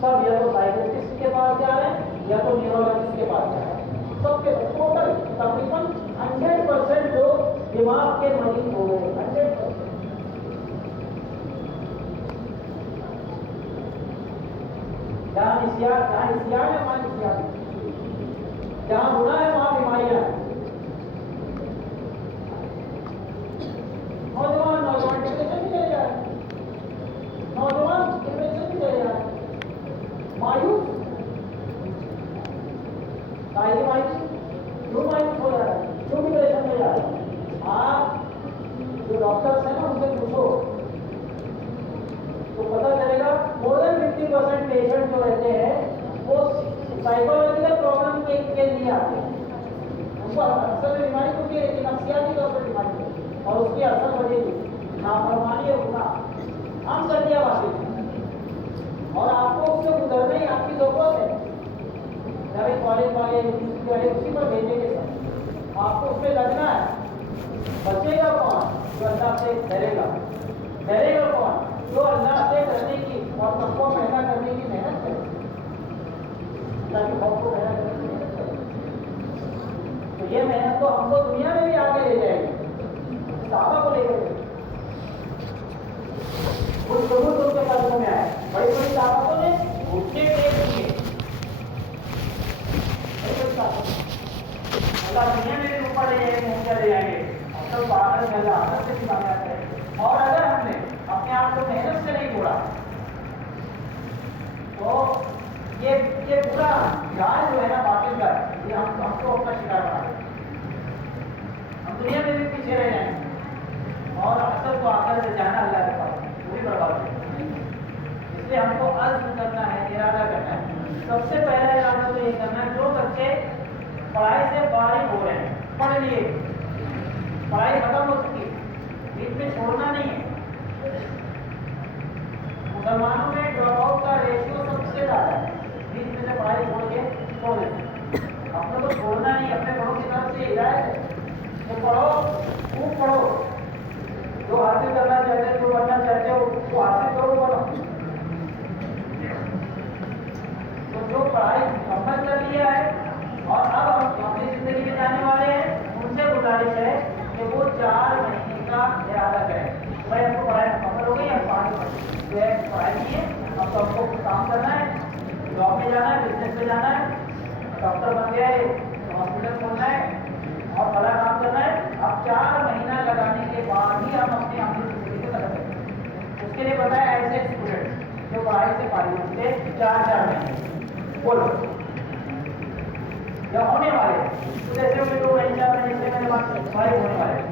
سب یا تو سائیکٹرسٹ کے پاس جا رہے ہیں یا تو نیورولوجسٹ کے پاس جا رہے ہیں. سب کے ٹوٹل تقریباً 100% لوگ دماغ کے مریض ہو گئے. 100%. جہاں نسیان ہے وہاں نسیان، جہاں گناہ ہے وہاں بیماریاں ہیں. نوجوان ڈپریشن بھی چلے جا رہے ہیں، نوجوان ڈپریشن بھی چلے جا رہے ہیں. مایوس، کیوں مایوس ہو جا رہا ہے، کیوں ڈپریشن میں جا رہا ہے؟ آپ جو ڈاکٹرس ہیں نا ان سے پوچھو تو پتہ چلے گا مور دین 50% پیشنٹ جو رہتے ہیں وہ سائیکولوجیکل پرابلم کے لیے آتے ہیں. ان کو اصل میں بیماری تو ہے لیکن نفسیاتی طور پر بیماری ہے، اور اس کی اصل وجہ نافرمانی اور گناہ. ہم سردیاں واقع اور آپ کو اس سے گزرنا ہی آپ کی ضرورت ہے. جب کالج والے یونیورسٹی والے اسی پر بھیجیں گے سب, آپ کو اس پہ لگنا ہے. بچے گا کون؟ جو اللہ سے ڈرے گا. ڈرے گا کون؟ جو اللہ سے ڈرنے کی اور تقویٰ پیدا کرنے کی محنت کرے. اللہ کے خوف کو پیدا کرنے کی محنت کرے. تو یہ محنت تو ہم کو دنیا میں بھی آگے لے جائے گی. صحابہ کو لے کر کچھ ضرور ان کے قدموں میں آئے. بڑی بڑی طاقتوں نے گھٹنے ٹیک دیے. اللہ دنیا میں بھی اوپر لے جائیں گے, اونچا لے جائیں گے. اب تک باہر میں اللہ حضرت سے بھی کامیاب کرے. اور اگر ہم نے اپنے آپ کو محنت سے نہیں جوڑا تو یہ پورا جال جو ہے نا باطل کا, یہ ہم کو اپنا شکار بنا دیں. ہم دنیا میں بھی پیچھے رہ جائیں گے اور اکثر کو آ کر جانا اللہ کے پاس پوری برباد ہے. اس لیے ہم کو عزم کرنا ہے, ارادہ کرنا ہے. سب سے پہلا ارادہ تو یہ کرنا ہے, جو بچے پڑھائی سے فارغ ہو رہے ہیں, پڑھ لیے, پڑھائی ختم ہو چکی, بیچ میں چھوڑنا نہیں ہے. مسلمانوں میں ڈراپ آؤٹ کا ریشیو سب سے زیادہ ہے. بیچ میں سے پڑھائی چھوڑ کے چھوڑ دیتے. اپنے کو چھوڑنا نہیں. اپنے بڑوں کی طرف سے ہدایت ہے کہ پڑھو, خوب پڑھو, جو حاصل کرنا چاہتے, جو بننا چاہتے ہو وہ حاصل کرو, بنو. تو جو پڑھائی مکمل کر لیا ہے اور اب ہم اپنی زندگی میں جانے والے ہیں, ان سے گزارش ہے کہ وہ 4 مہینے کا ارادہ کریں. بھائی ہم کو پڑھائی مکمل ہو گئی, ہم 5 مہینے پڑھائی کی ہے, اب تو ہم کو کام کرنا ہے, جاب میں جانا ہے, بزنس میں جانا ہے, ڈاکٹر بن گیا ہے, ہاسپٹل کھولنا ہے اور بڑا کام کرنا ہے. اب 4 مہینہ لگانے کے بعد ہی ہم اپنی عملی زندگی کو قدم کریں. اس کے لیے بتایا ایسے اسٹوڈنٹ جو پڑھائی سے فارغ ہوتے 4 مہینے بولو یا ہونے والے, تو جیسے کہ 2 مہینے 4 مہینے سے میرے پاس فارغ ہونے والے